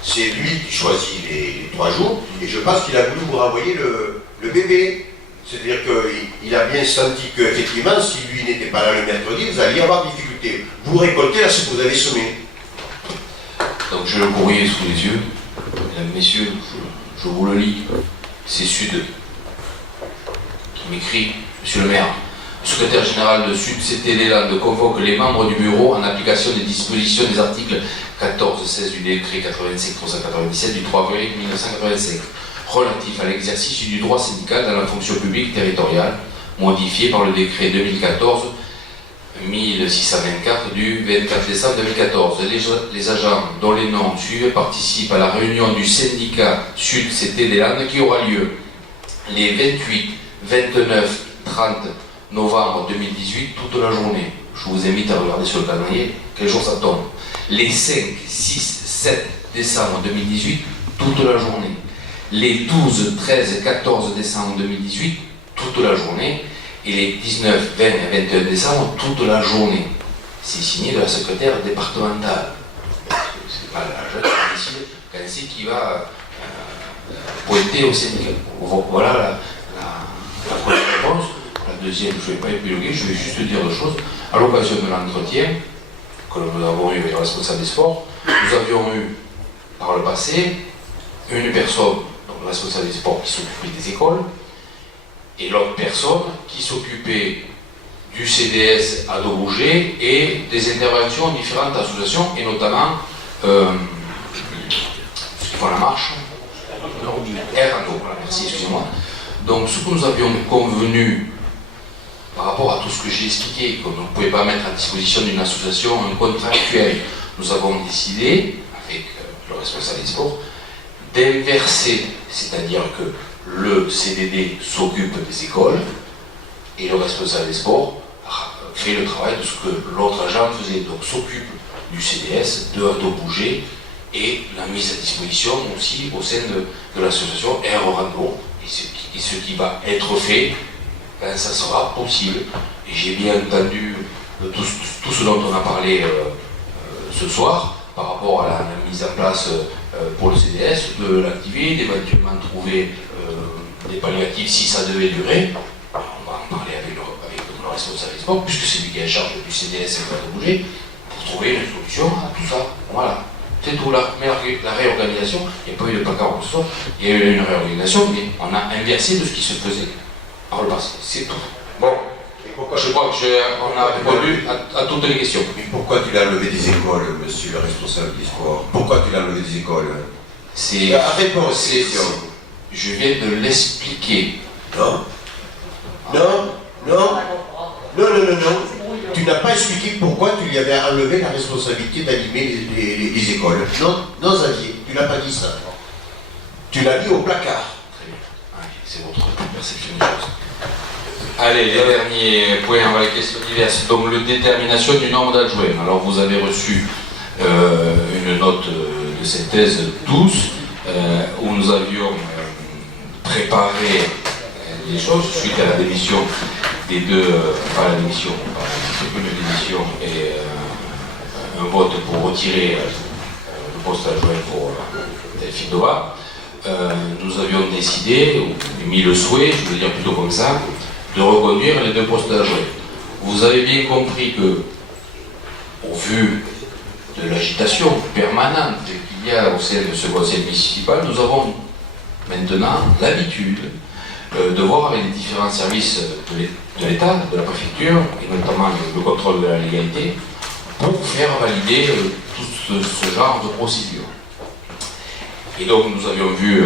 C'est lui qui choisit les 3 jours. Et je pense qu'il a voulu vous renvoyer le bébé. C'est-à-dire qu'il a bien senti qu'effectivement, si lui n'était pas là le mercredi, vous alliez avoir des difficultés. Vous récoltez là ce que vous avez semé. Donc j'ai le courrier sous les yeux. Mesdames, messieurs, je vous le lis. C'est Sud qui m'écrit, Monsieur le maire, le secrétaire général de Sud CT Landes convoque les membres du bureau en application des dispositions des articles 14-16 du décret 85-397 du 3 avril 1985. Relatif à l'exercice du droit syndical dans la fonction publique territoriale, modifié par le décret 2014-1624 du 24 décembre 2014. Les agents dont les noms suivent participent à la réunion du syndicat Sud CT des Landes qui aura lieu les 28, 29, 30 novembre 2018, toute la journée. Je vous invite à regarder sur le calendrier quel jour ça tombe. Les 5, 6, 7 décembre 2018, toute la journée. Les 12, 13, 14 décembre 2018, toute la journée, et les 19, 20 et 21 décembre, toute la journée. C'est signé de la secrétaire départementale. C'est pas la jeune qui décide quand c'est qui va pointer au syndicat. Voilà la première réponse. La deuxième, je ne vais pas épiloguer, je vais juste dire 2 choses. À l'occasion de l'entretien que nous avons eu avec le responsable des sports, nous avions eu par le passé une personne, donc le responsable des sports, qui s'occupait des écoles, et l'autre personne qui s'occupait du CDS à Dobouget et des interventions de différentes associations, et notamment ceux qui font la marche, R&O, voilà, merci, excusez-moi. Donc ce que nous avions convenu par rapport à tout ce que j'ai expliqué, qu'on ne pouvait pas mettre à disposition d'une association un contractuel, nous avons décidé, avec le responsable des sports, d'inverser, c'est-à-dire que le CDD s'occupe des écoles et le responsable des sports fait le travail de ce que l'autre agent faisait, donc s'occupe du CDS, de Dobouget et la mise à disposition aussi au sein de l'association Air Rando. Et ce qui va être fait, ben, ça sera possible. Et j'ai bien entendu tout ce dont on a parlé ce soir par rapport à la mise en place pour le CDS, de l'activer, d'éventuellement trouver des palliatifs si ça devait durer. On va en parler avec le responsable sport, puisque c'est lui qui est en charge du CDS et pas de bouger, pour trouver une solution à tout ça. Voilà. C'est tout là. Mais la réorganisation, il n'y a pas eu de placard ou ce soit, il y a eu une réorganisation, mais on a inversé de ce qui se faisait par le passé. C'est tout. Bon. Je crois qu'on a répondu à toutes les questions. Mais pourquoi tu l'as enlevé des écoles, monsieur le responsable du sport? Pourquoi tu l'as enlevé des écoles? Réponds à ces questions. Je viens de l'expliquer. Non. Non. Non. Non, non, non, non. Tu n'as pas expliqué pourquoi tu lui avais enlevé la responsabilité d'animer les écoles. Non, non, Xavier, tu n'as pas dit ça. Tu l'as mis au placard. Très bien. Allez, c'est votre perception des choses. Allez, les derniers points, on va les questions diverses. Donc, la détermination du nombre d'adjoints. Alors, vous avez reçu une note de synthèse tous, où nous avions préparé les choses suite à la démission des deux, pas la démission, une démission et un vote pour retirer le poste adjoint pour Delphine Dova. Nous avions décidé, ou mis le souhait, je veux dire plutôt comme ça, de reconduire les deux postes adjoints. Vous avez bien compris que, au vu de l'agitation permanente qu'il y a au sein de ce conseil municipal, nous avons maintenant l'habitude de voir avec les différents services de l'État, de la préfecture, et notamment le contrôle de la légalité, pour faire valider tout ce genre de procédure. Et donc nous avions vu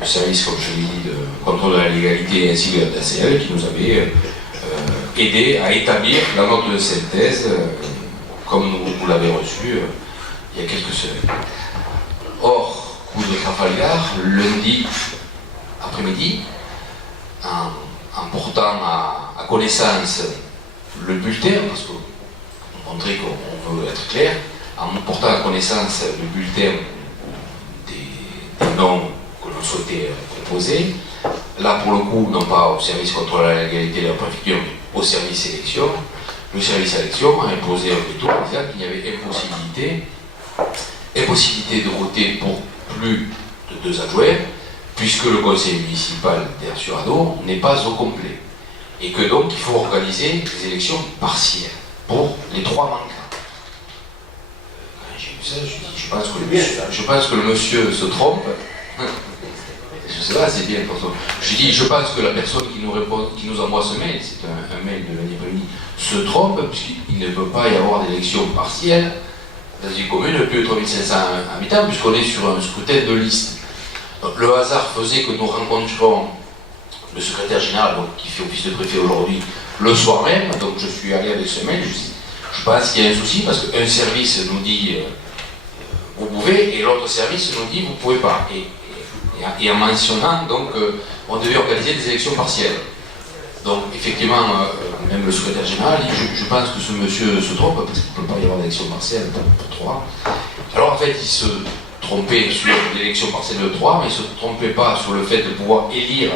le service, comme je l'ai dit, de contrôle de la légalité ainsi que l'ACL qui nous avait aidé à établir la note de synthèse comme vous l'avez reçue il y a quelques semaines. Or, coup de Trafalgar, lundi après-midi, en portant à connaissance le bulletin, parce que pour montrer qu'on veut être clair, en portant à connaissance le bulletin des noms que l'on souhaitait proposer, là pour le coup, non pas au service contrôle la légalité de la préfecture, mais au service élection, le service élection a imposé un veto en disant qu'il y avait impossibilité de voter pour plus de 2 adjoints, puisque le conseil municipal d'Aire-sur-Adour n'est pas au complet. Et que donc il faut organiser des élections partielles pour les 3 manquants. Quand j'ai vu ça, je pense que le monsieur se trompe. Je sais pas, c'est bien pour toi. Je pense que la personne qui nous envoie ce mail, c'est un mail de l'année après-midi, se trompe, puisqu'il ne peut pas y avoir d'élection partielle dans une commune de plus de 3500 habitants, puisqu'on est sur un scrutin de liste. Donc, le hasard faisait que nous rencontrions le secrétaire général, donc, qui fait office de préfet aujourd'hui, le soir même. Donc je suis allé avec ce mail, je pense qu'il y a un souci, parce qu'un service nous dit vous pouvez, et l'autre service nous dit vous ne pouvez pas. Et en mentionnant, donc, on devait organiser des élections partielles. Donc effectivement, même le secrétaire général dit je pense que ce monsieur se trompe, parce qu'il ne peut pas y avoir d'élection partielle pour 3. Alors en fait, il se trompait sur l'élection partielle de 3, mais il ne se trompait pas sur le fait de pouvoir élire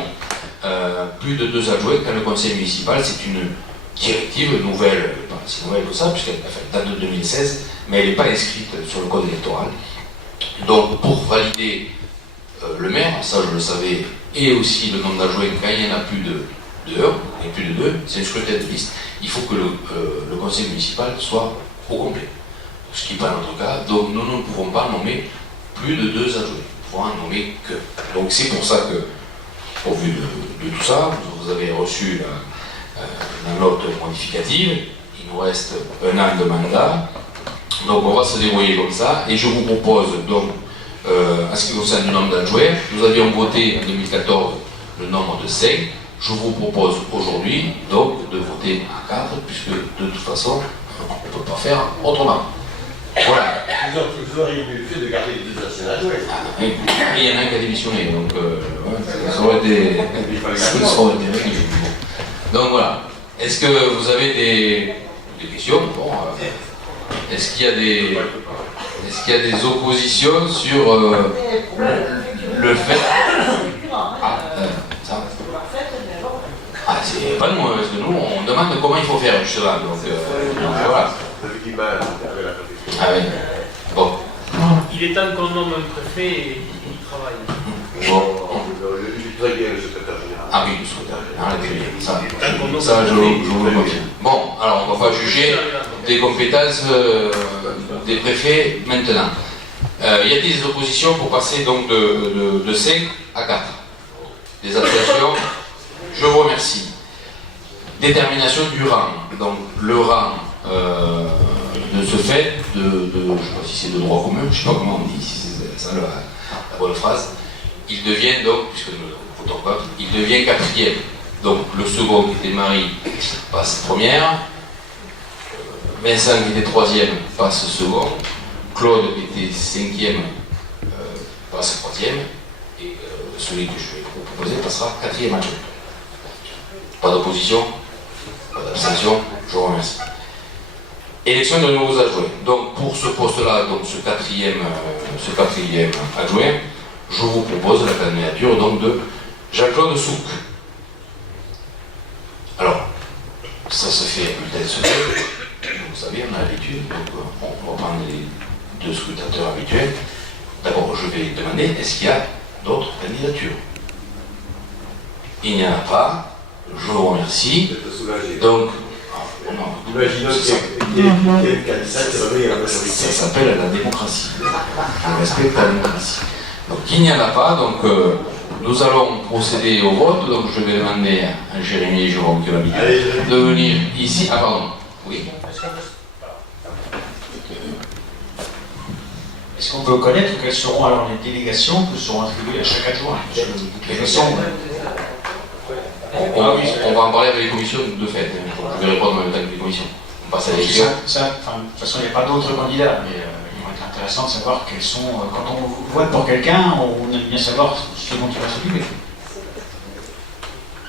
plus de 2 adjoints quand le conseil municipal, c'est une directive nouvelle, pas si nouvelle que ça, puisqu'elle date de 2016, mais elle n'est pas inscrite sur le code électoral. Donc pour valider le maire, ça je le savais, et aussi le nombre d'adjoints quand il y en a plus de 1, et plus de 2, c'est une scrutin de liste, il faut que le conseil municipal soit au complet. Ce qui n'est pas notre cas, donc nous ne pouvons pas nommer plus de 2 adjoints, il faut en nommer que. Donc c'est pour ça que, au vu de tout ça, vous avez reçu la note modificative, il nous reste 1 an de mandat, donc on va se débrouiller comme ça, et je vous propose donc, en ce qui concerne le nombre d'adjoints, nous avions voté en 2014 le nombre de 5, je vous propose aujourd'hui donc de voter à 4, puisque de toute façon, on ne peut pas faire autrement. Voilà. Vous auriez mieux fait de garder les 2 anciens adjoints. Et il y en a un qui a démissionné, donc ça aurait été réglé. Donc voilà. Est-ce que vous avez des questions? Bon, est-ce qu'il y a des est-ce qu'il y a des oppositions sur le fait... C'est pas nous, parce que nous, on demande comment il faut faire, justement. Donc, voilà. Ah oui. Bon. Il est temps qu'on nomme un préfet et il travaille. Bon. Très bien, le secrétaire général. Ah oui, le secrétaire général, très bien. Ça, je vous le confirme. Bon, alors on va pas juger des compétences des préfets maintenant. Y a-t-il des oppositions pour passer donc de 5 à 4? Des abstentions? Je vous remercie. Détermination du rang. Donc le rang de ce fait, je ne sais pas si c'est de droit commun, je ne sais pas comment on dit, si c'est ça la bonne phrase, il devient donc, puisque le photographe, il devient 4e. Donc le second qui était Marie passe première, Vincent qui était 3e passe second, Claude qui était 5e passe 3e, et celui que je vais vous proposer passera 4e adjoint. Pas d'opposition, pas d'abstention, je vous remercie. Élection de nouveaux adjoints. Donc pour ce poste-là, donc ce quatrième adjoint, je vous propose la candidature donc de Jean-Claude Souc. Alors, ça se fait à bulletin secret, vous savez, on a l'habitude, donc on va prendre les 2 scrutateurs habituels. D'abord, je vais demander, est-ce qu'il y a d'autres candidatures? Il n'y en a pas, je vous remercie. Donc, imaginons qu'il y ait une candidat qui remet à la majorité. ça s'appelle la démocratie. Je respecte la démocratie. Donc il n'y en a pas, donc nous allons procéder au vote. Donc je vais demander à Jérémy et Jérôme qui va de venir ici. Ah pardon, oui. Est-ce qu'on peut connaître quelles seront alors les délégations que seront attribuées à chaque adjoint? On va en parler avec les commissions de fait. Je vais répondre en même temps que les commissions. On passe à l'élection. De toute façon, il n'y a pas d'autres candidats, mais il va être intéressant de savoir quels sont. Quand on vote pour quelqu'un, on aime bien savoir ce dont il va s'occuper.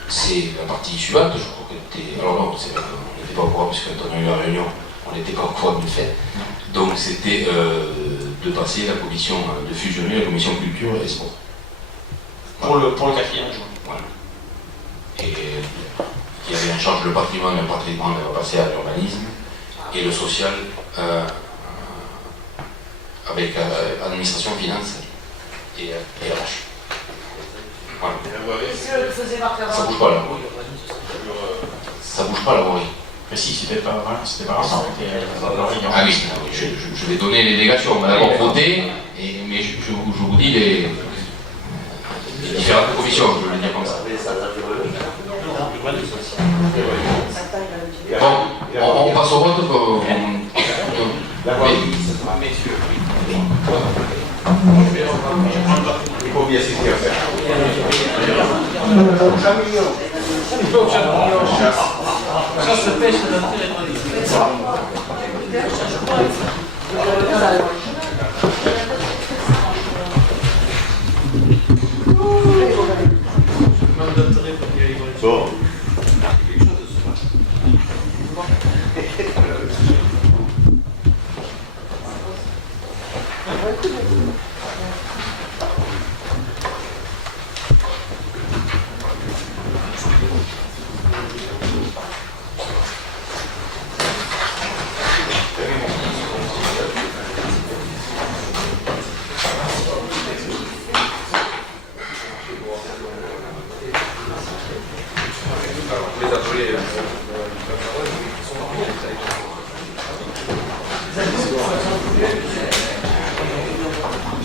C'est la partie suivante, je crois que t'es. Alors non, c'est vrai qu'on n'était pas au courant, parce que quand on a eu la réunion, on n'était pas au courant du fait. Donc c'était de passer la commission, de fusionner la commission culture et sport. Pour le 4e adjoint. Voilà. Et qui avait en charge le patrimoine va passer à l'urbanisme, et le social avec administration, finance et RH. Voilà. Ça bouge pas là. Ça bouge pas la voirie. Mais si, c'était pas Vincent. Ah oui, je vais donner les délégations. On va d'abord voter, mais je vous dis les différentes commissions, je vais le dire comme ça. Bon, on passe au vote. Messieurs. Il faut bien assister à faire. Chasse, pêche, Bon.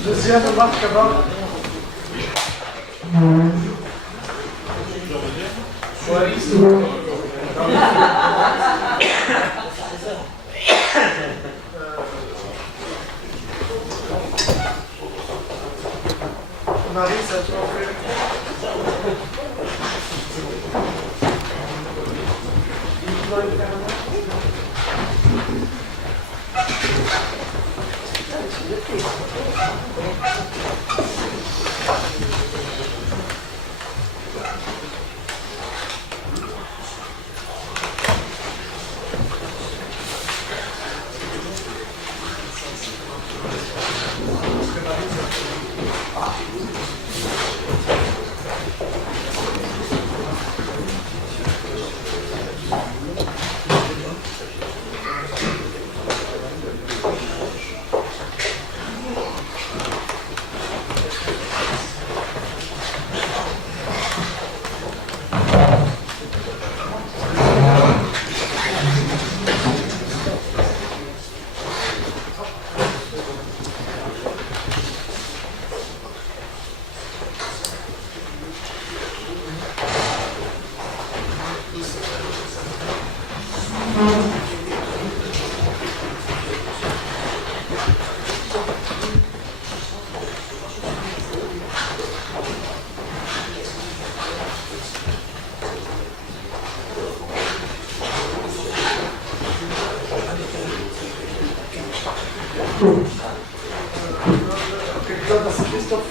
Deuxième marque avant. Marie, ça te fait. Quelqu'un dans ce Christophe.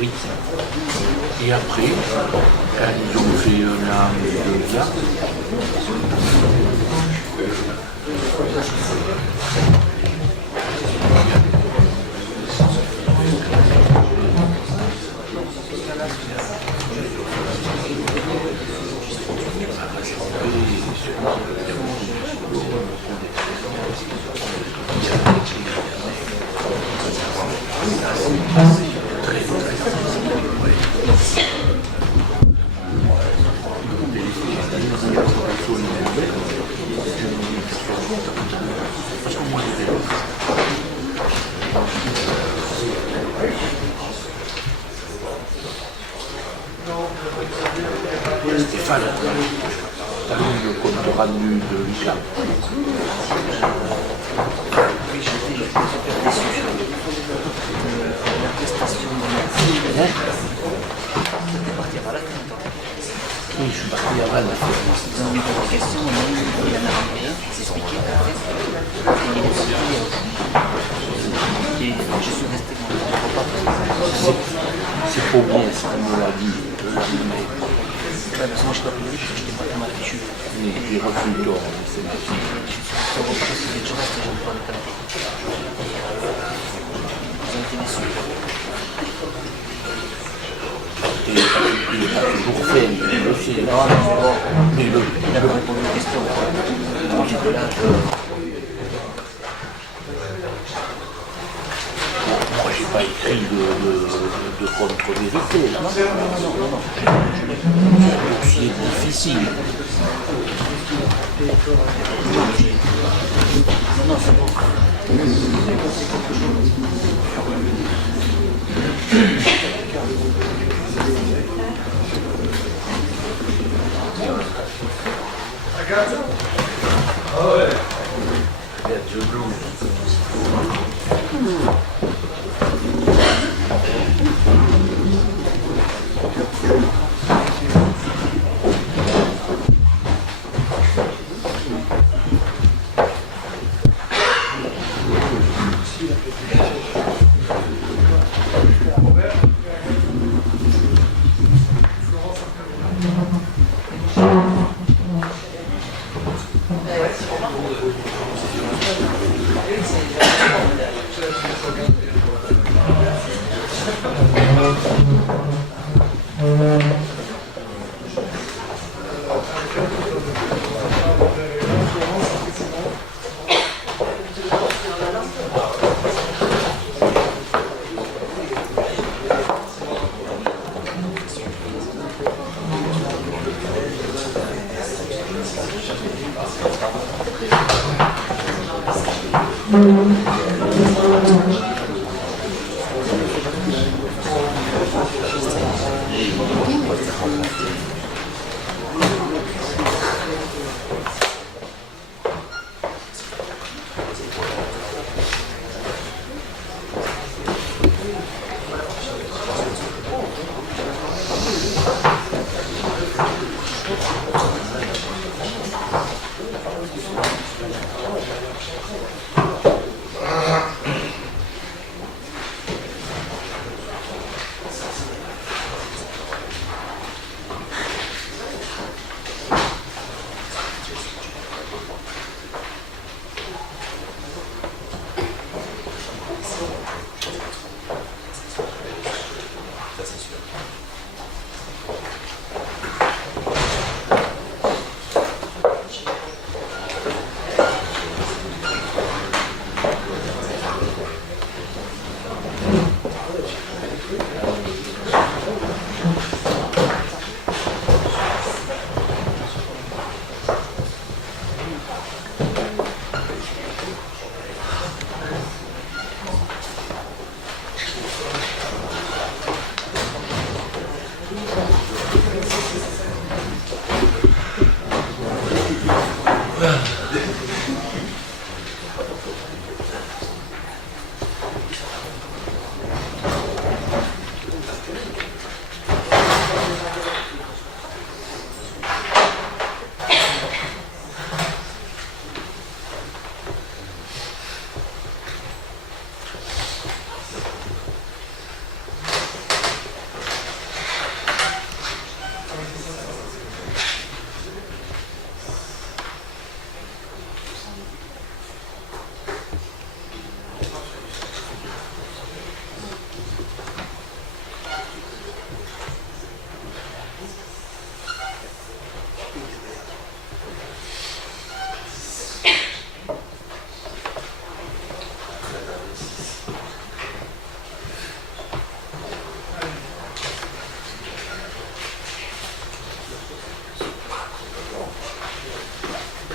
Oui. Et après, ils ont fait un an, 2 ans. Stéphane, t'as vu le compte rendu de Lucas? Oui, j'étais super déçu sur la prestation de la c'était parti à la fin. Oui, je suis parti à Rennes. Dans mes questions, il en a rempli un, il s'expliquait qu'en fait, il est sorti et je suis resté dans le repas. C'est pas bien, ça me l'a dit. Ouais, parce que moi je dois pleurer parce que je n'étais pas très mal fichu. Mais il refuse d'or, c'est ma fille. Je suis sur le repas parce que je reste et j'aime pas le qualité. Ils ont été déçus. Il a toujours fait, il le sait. Non, bon. Mais il avait répondu aux questions. Moi j'étais là. Moi, j'ai pas écrit de contre-vérité. Non. C'est difficile. Non, c'est bon.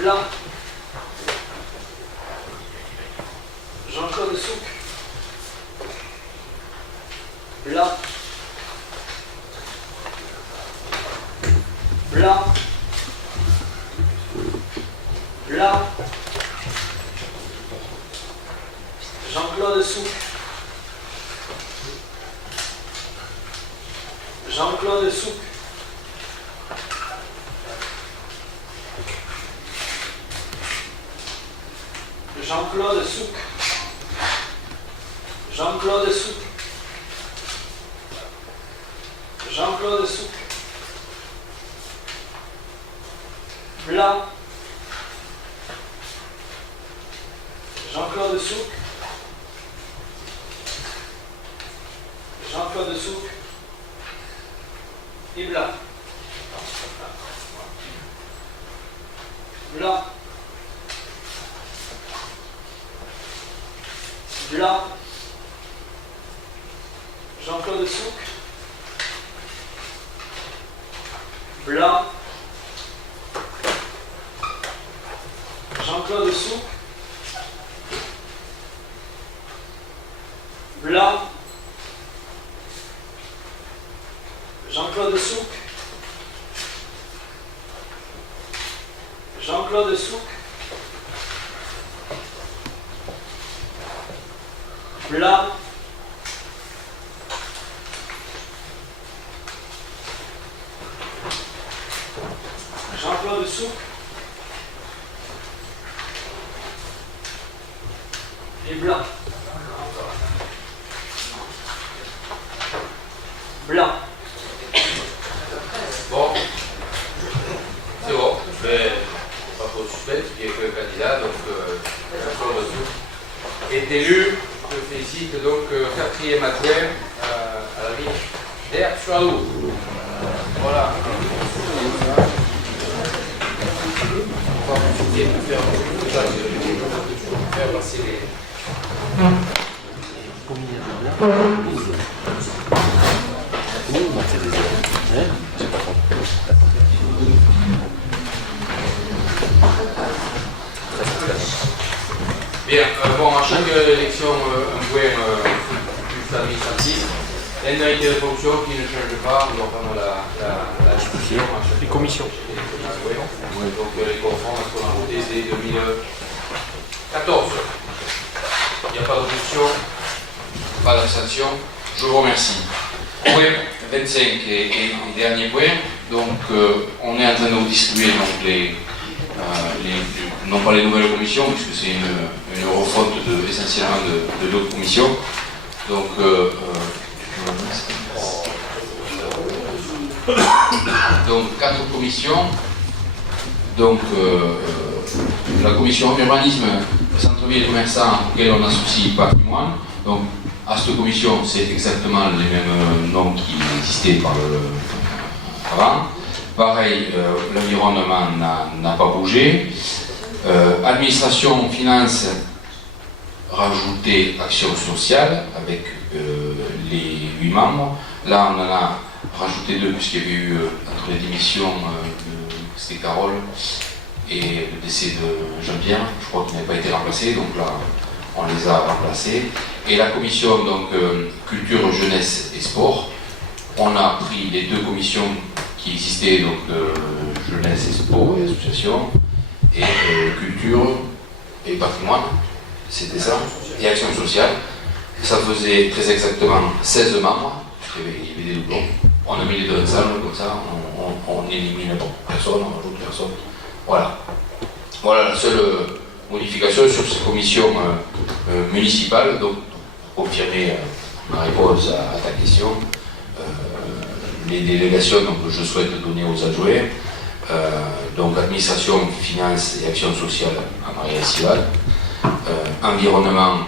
Blanc. Jean-Claude Souc. Blanc. Blanc. Blanc. Jean-Claude Souc. Jean-Claude Souc. Jean-Claude Souc. Jean-Claude Souc. Jean-Claude Souc. Blanc. Jean-Claude Souc. Jean-Claude Souc. Et blanc. Blanc. Blanc. Jean-Claude Souc. Blanc. Jean-Claude Souc. Blanc. Jean-Claude Souk. Jean-Claude Souk. Blanc. Jean-Claude Souk. Et blanc. Blanc. Bon, c'est bon, je vais pas trop suspect, il y a que le candidat, donc Jean-Claude Souk est élu. Je félicite donc 4e adjoint à la ville d'Air-sur-Adour. Voilà. On va profiter pour faire passer les... Bien, bon, à chaque élection, un point plus administratif. L'indemnité de fonction qui ne change pas, on doit prendre la discussion à chaque Les commissions. Donc les conformes à ce qu'on a voté dès 2014. Il n'y a pas d'opposition, pas d'abstention. Je vous remercie. Point 25 et dernier point. Donc on est en train de vous distribuer donc, non pas les nouvelles commissions, puisque c'est une refonte essentiellement de d'autres commissions. Donc, donc 4 commissions. Donc la commission urbanisme, centre-ville et commerçant, auquel on associe patrimoine. Donc à cette commission, c'est exactement les mêmes noms qui existaient avant. Pareil, l'environnement n'a pas bougé. Administration, finance, rajouter action sociale avec les 8 membres. Là, on en a rajouté 2 puisqu'il y avait eu entre les démissions c'était Carole et le décès de Jean-Pierre, je crois qu'il n'avait pas été remplacé, donc là, on les a remplacés. Et la commission donc culture, jeunesse et sport, on a pris les 2 commissions qui existaient, donc jeunesse et sport et association, et culture et patrimoine, c'était ça, et action sociale. Ça faisait très exactement 16 membres, il y avait des doublons. On a mis les 2 ensemble, comme ça, on élimine personne, on rajoute personne. Voilà. Voilà la seule modification sur ces commissions municipales. Donc, pour confirmer ma réponse à ta question, les délégations que je souhaite donner aux adjoints, donc administration, finance et action sociale à Marie Sival, environnement,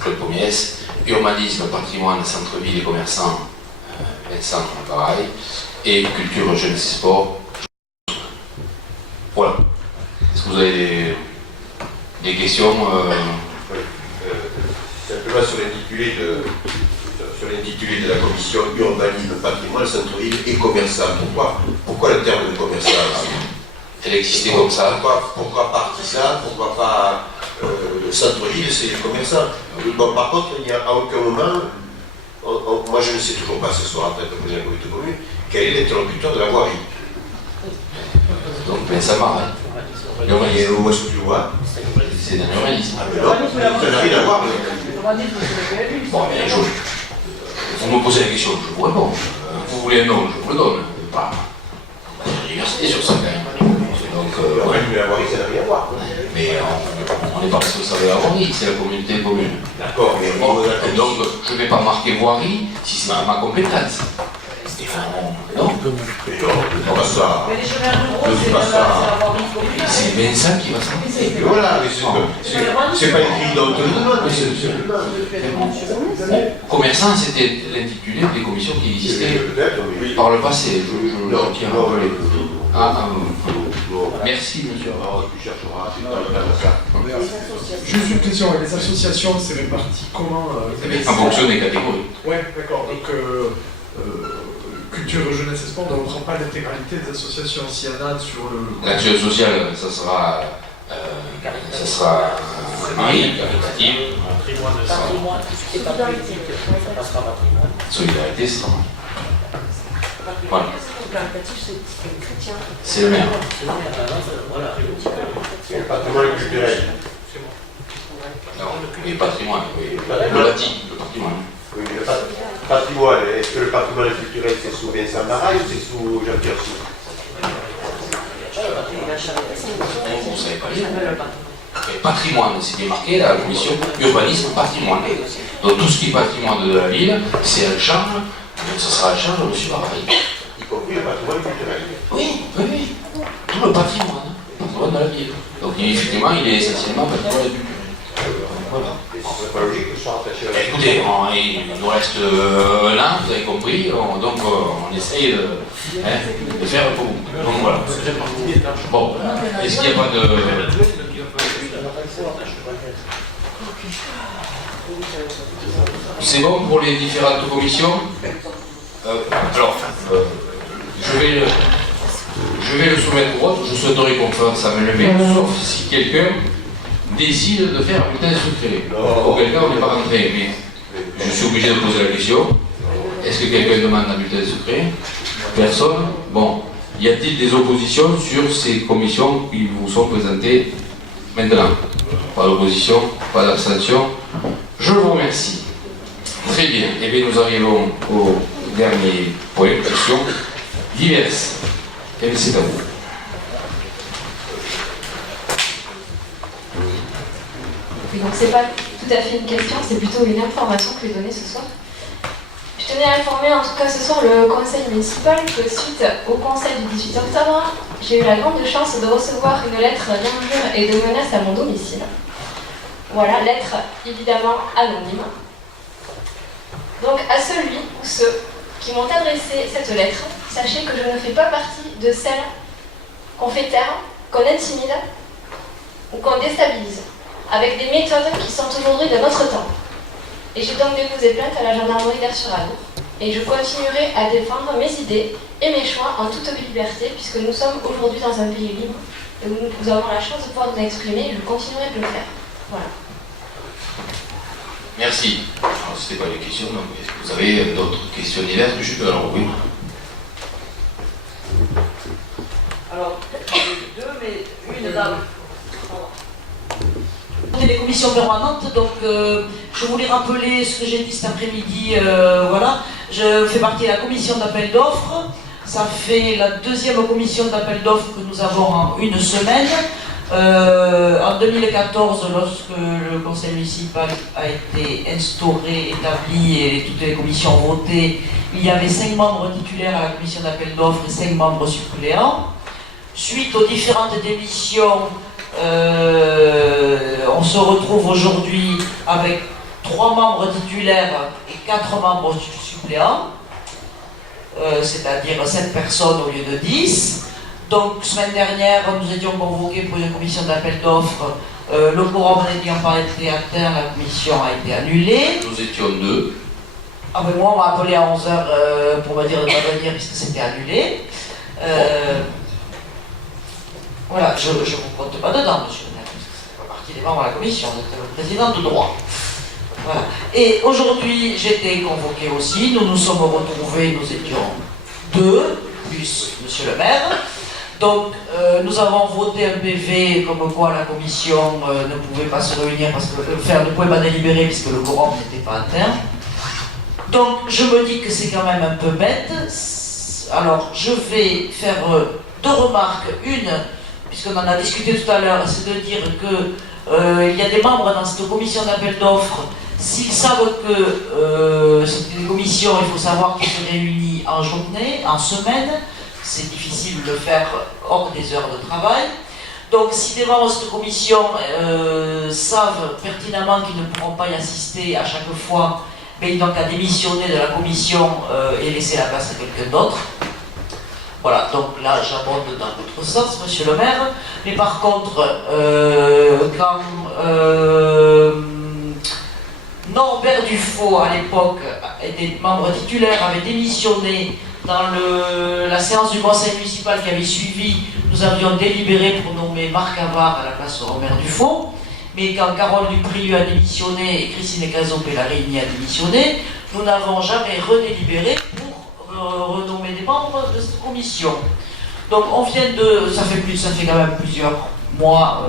Claude Pommiès, urbanisme, patrimoine, centre-ville et commerçant, Vincent pareil, et culture, jeunesse et sport. Voilà. Est-ce que vous avez des questions Simplement sur l'intitulé de la commission urbanisme, patrimoine, centre-ville et commerçant. Pourquoi le terme de commerçant? Elle existait comme ça. Pourquoi pas artisan? Pourquoi pas centre-ville, c'est le commerçant? Bon, par contre, il n'y a à aucun moment, moi je ne sais toujours pas ce soir, en tant que président de la communauté commune, quel est l'interlocuteur de la voirie. Donc, ben, ça marche. Et où est-ce que tu le vois? C'est dans l'urbanisme. Ah, mais non, ça n'a rien à voir. Bon, mais vous me posez la question, je vous réponds. Vous voulez un nom, je vous le donne. Bah, l'université sur ça quand même. Donc, la voirie, ça n'a rien à voir. Mais on n'est pas responsable de la voirie, c'est la communauté commune. D'accord, mais bon, donc je ne vais pas marquer voirie si c'est ma compétence. Stéphane, non. On va ça. C'est Vincent qui va s'en. Voilà, c'est pas écrit dans tout le monde. Commerçant, c'était l'intitulé des commissions qui existaient par le passé. Je tiens à rappeler. Merci, monsieur. Juste une question, les associations, c'est réparti comment en fonction des catégories. Ouais, d'accord. Donc, culture, jeunesse et sport, on ne reprend pas l'intégralité des associations. S'il y en a sur le... L'action sociale, ça sera trésorerie, caritative, Patrimoine et solidarité. Ça passera patrimoine. solidarité, c'est normal. Voilà. Caritatif, c'est chrétien. C'est le maire. Voilà. Et le patrimoine culturel. Non, et patrimoine, oui. Le bâti, le patrimoine. Oui, mais le patrimoine, est-ce que le patrimoine culturel c'est sous Vincent Marais ou c'est sous Jean-Pierre Sou? Vous ne savez pas lire. Et patrimoine, c'est bien marqué la commission urbanisme patrimoine. Donc tout ce qui est patrimoine de la ville, c'est à la charge, ça sera à la charge de M. Barraille. Y compris le patrimoine culturel. Oui, oui, oui. Tout le patrimoine de la ville. Donc effectivement, il est essentiellement patrimoine de la culture. Voilà. C'est pas logique que ce soit rattaché à la Écoutez, il nous reste un an, vous avez compris, donc on essaye de faire pour vous. Donc voilà. Bon, est-ce qu'il n'y a pas de... C'est bon pour les différentes commissions? Alors, je vais le soumettre au vote. Je souhaiterais qu'on fasse ça me lever, sauf si quelqu'un décide de faire un bulletin secret. Auquel cas, on n'est pas rentré. Mais je suis obligé de poser la question. Est-ce que quelqu'un demande un bulletin secret? Personne? Bon. Y a-t-il des oppositions sur ces commissions qui vous sont présentées maintenant? Pas d'opposition, pas d'abstention. Je vous remercie. Très bien. Eh bien, nous arrivons au dernier point, question diverses. Eh bien, c'est à vous. Oui, donc c'est pas tout à fait une question, c'est plutôt une information que je vais donner ce soir. Je tenais à informer en tout cas ce soir le conseil municipal que suite au conseil du 18 octobre, j'ai eu la grande chance de recevoir une lettre d'injure et de menace à mon domicile. Voilà, lettre évidemment anonyme. Donc à celui ou ceux qui m'ont adressé cette lettre, sachez que je ne fais pas partie de celles qu'on fait taire, qu'on intimide ou qu'on déstabilise, avec des méthodes qui sont aujourd'hui de notre temps. Et j'ai donc déposé plainte à la gendarmerie d'Air-sur-Adour. Et je continuerai à défendre mes idées et mes choix en toute liberté, puisque nous sommes aujourd'hui dans un pays libre, et où nous avons la chance de pouvoir nous exprimer, et je continuerai de le faire. Voilà. Merci. Alors, ce n'était pas les questions, donc est-ce que vous avez d'autres questions diverses? Je peux alors oui. Alors, deux, mais une dame. Les commissions permanentes, donc je voulais rappeler ce que j'ai dit cet après-midi. Voilà, je fais partie de la commission d'appel d'offres. Ça fait la deuxième commission d'appel d'offres que nous avons en une semaine. En 2014, lorsque le conseil municipal a été instauré, établi et toutes les commissions votées, il y avait 5 membres titulaires à la commission d'appel d'offres et 5 membres suppléants. Suite aux différentes démissions, on se retrouve aujourd'hui avec 3 membres titulaires et 4 membres suppléants, c'est-à-dire 7 personnes au lieu de 10. Donc, semaine dernière, nous étions convoqués pour une commission d'appel d'offres. Le quorum n'ayant pas été atteint, la commission a été annulée. Nous étions 2. Ah ben moi, on m'a appelé à 11h pour me dire de ne pas venir puisque c'était annulé. Voilà, je ne vous compte pas dedans, monsieur le maire, parce que c'est pas partie des membres de la commission, vous êtes le président de droit. Voilà. Et aujourd'hui, j'étais convoqué aussi, nous nous sommes retrouvés, nous étions 2, plus monsieur le maire. Donc, nous avons voté un PV comme quoi la commission ne pouvait pas se réunir, parce que ne pouvait pas délibérer puisque le quorum n'était pas atteint. Donc, je me dis que c'est quand même un peu bête. Alors, je vais faire 2 remarques. Une, puisqu'on en a discuté tout à l'heure, c'est de dire qu'il y a des membres dans cette commission d'appel d'offres, s'ils savent que c'est une commission, il faut savoir qu'ils se réunissent en journée, en semaine, c'est difficile de le faire hors des heures de travail. Donc si des membres de cette commission savent pertinemment qu'ils ne pourront pas y assister à chaque fois, mais ils n'ont qu'à démissionner de la commission et laisser la place à quelqu'un d'autre. Voilà, donc là j'abonde dans l'autre sens, monsieur le maire. Mais par contre, quand Norbert Dufaux, à l'époque, était membre titulaire, avait démissionné dans la séance du conseil municipal qui avait suivi, nous avions délibéré pour nommer Marc Havard à la place de Robert Dufaux. mais quand Carole Duprieux a démissionné et Christine Cazot-Pellarigny a démissionné, nous n'avons jamais redélibéré pour renommer des membres de cette commission. Donc on vient de... ça fait quand même plusieurs mois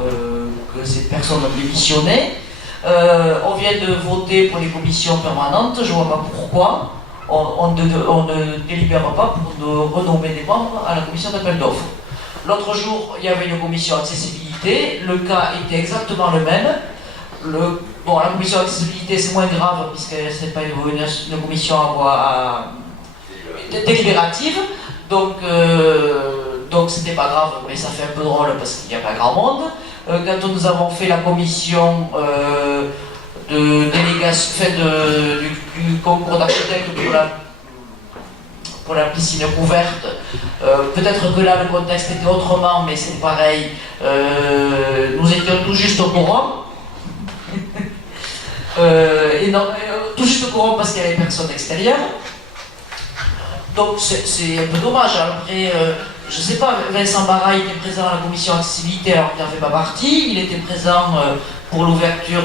que ces personnes ont démissionné. On vient de voter pour les commissions permanentes, je ne vois pas pourquoi on ne délibère pas pour renommer des membres à la commission d'appel d'offres. L'autre jour, il y avait une commission accessibilité, le cas était exactement le même. Bon, la commission accessibilité c'est moins grave puisque ce n'est pas une commission à voix délibérative, donc c'était pas grave, mais ça fait un peu drôle parce qu'il n'y a pas grand monde. Quand nous avons fait la commission de délégation du concours d'architecte pour la piscine couverte, peut-être que là le contexte était autrement, mais c'est pareil, nous étions tout juste au courant. Tout juste au courant parce qu'il y avait personne extérieure. Donc c'est un peu dommage. Après, je sais pas, Vincent Barra était présent à la commission accessibilité alors qu'il n'en fait pas partie. Il était présent pour l'ouverture,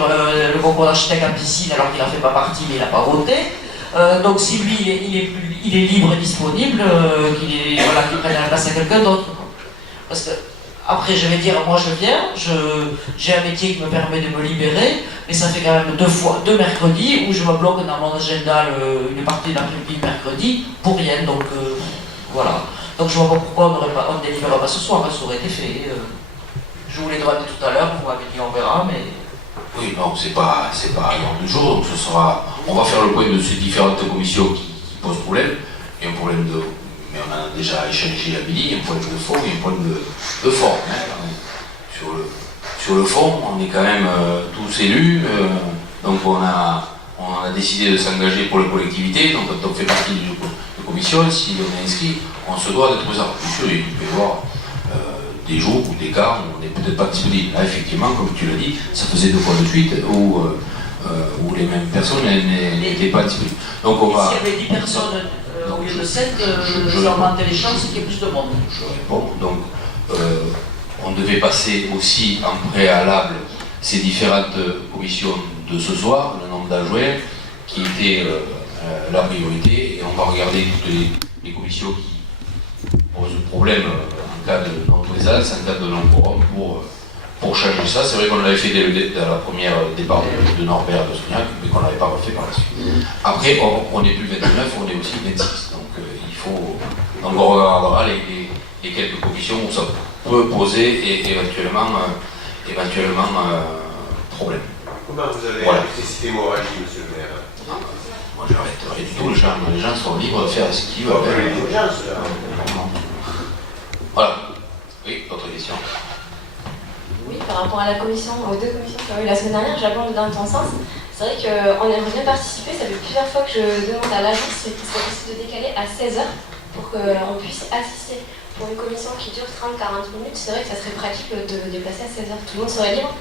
le concours d'architecte en piscine alors qu'il n'en fait pas partie, mais il n'a pas voté. Donc si lui il est libre et disponible, qu'il prenne la place à quelqu'un d'autre. Parce que après je vais dire, moi je viens, j'ai un métier qui me permet de me libérer, mais ça fait quand même deux mercredis où je me bloque dans mon agenda une partie de l'après-midi mercredi pour rien, donc voilà. Donc je vois pas pourquoi on ne délivre pas ce soir, ça aurait été fait. Je vous l'ai demandé tout à l'heure, vous m'avez dit on verra, mais... Oui, non, c'est pas à l'ordre du jour, donc ce sera... On va faire le point de ces différentes commissions qui posent problème. Il y a un problème de... Mais on a déjà échangé à midi, il y a un problème de fond et un problème de forme. Hein. Sur le fond, on est quand même tous élus, donc on a décidé de s'engager pour les collectivités, donc quand on fait partie de commission, si on est inscrit, on se doit d'être présent. Bien sûr, il peut y avoir des jours ou des cas où on n'est peut-être pas disponible. Là, effectivement, comme tu l'as dit, ça faisait 2 fois de suite où les mêmes personnes n'étaient pas disponibles. Donc on va... S'il y avait 10 personnes au lieu de 7, je augmentais les chances qu'il y ait plus de monde. Je réponds. Donc, on devait passer aussi en préalable ces différentes commissions de ce soir, le nombre d'adjoints, qui était la priorité, et on va regarder toutes les commissions qui posent problème en cas de non-présence, en cas de non-quorum, pour changer ça. C'est vrai qu'on l'avait fait dès la première départ de Norbert de Sognac, mais qu'on ne l'avait pas refait par la suite. Après, on n'est plus 29, on est aussi 26, donc il faut... Donc on regardera les quelques commissions où ça peut poser et éventuellement problème. Comment vous avez voilà. l'électricité Morali, monsieur le maire? Moi j'arrêterai du tout, les gens sont libres de faire ce qu'ils veulent. Voilà. Oui, autre question. Oui, par rapport à la commission, aux 2 commissions qu'il y a eu la semaine dernière, j'aborde dans ton sens. C'est vrai qu'on aimerait bien participer, ça fait plusieurs fois que je demande à l'agence qu'il soit possible de décaler à 16h pour qu'on puisse assister. Pour une commission qui dure 30-40 minutes, c'est vrai que ça serait pratique de me déplacer à 16h. Tout le monde serait libre.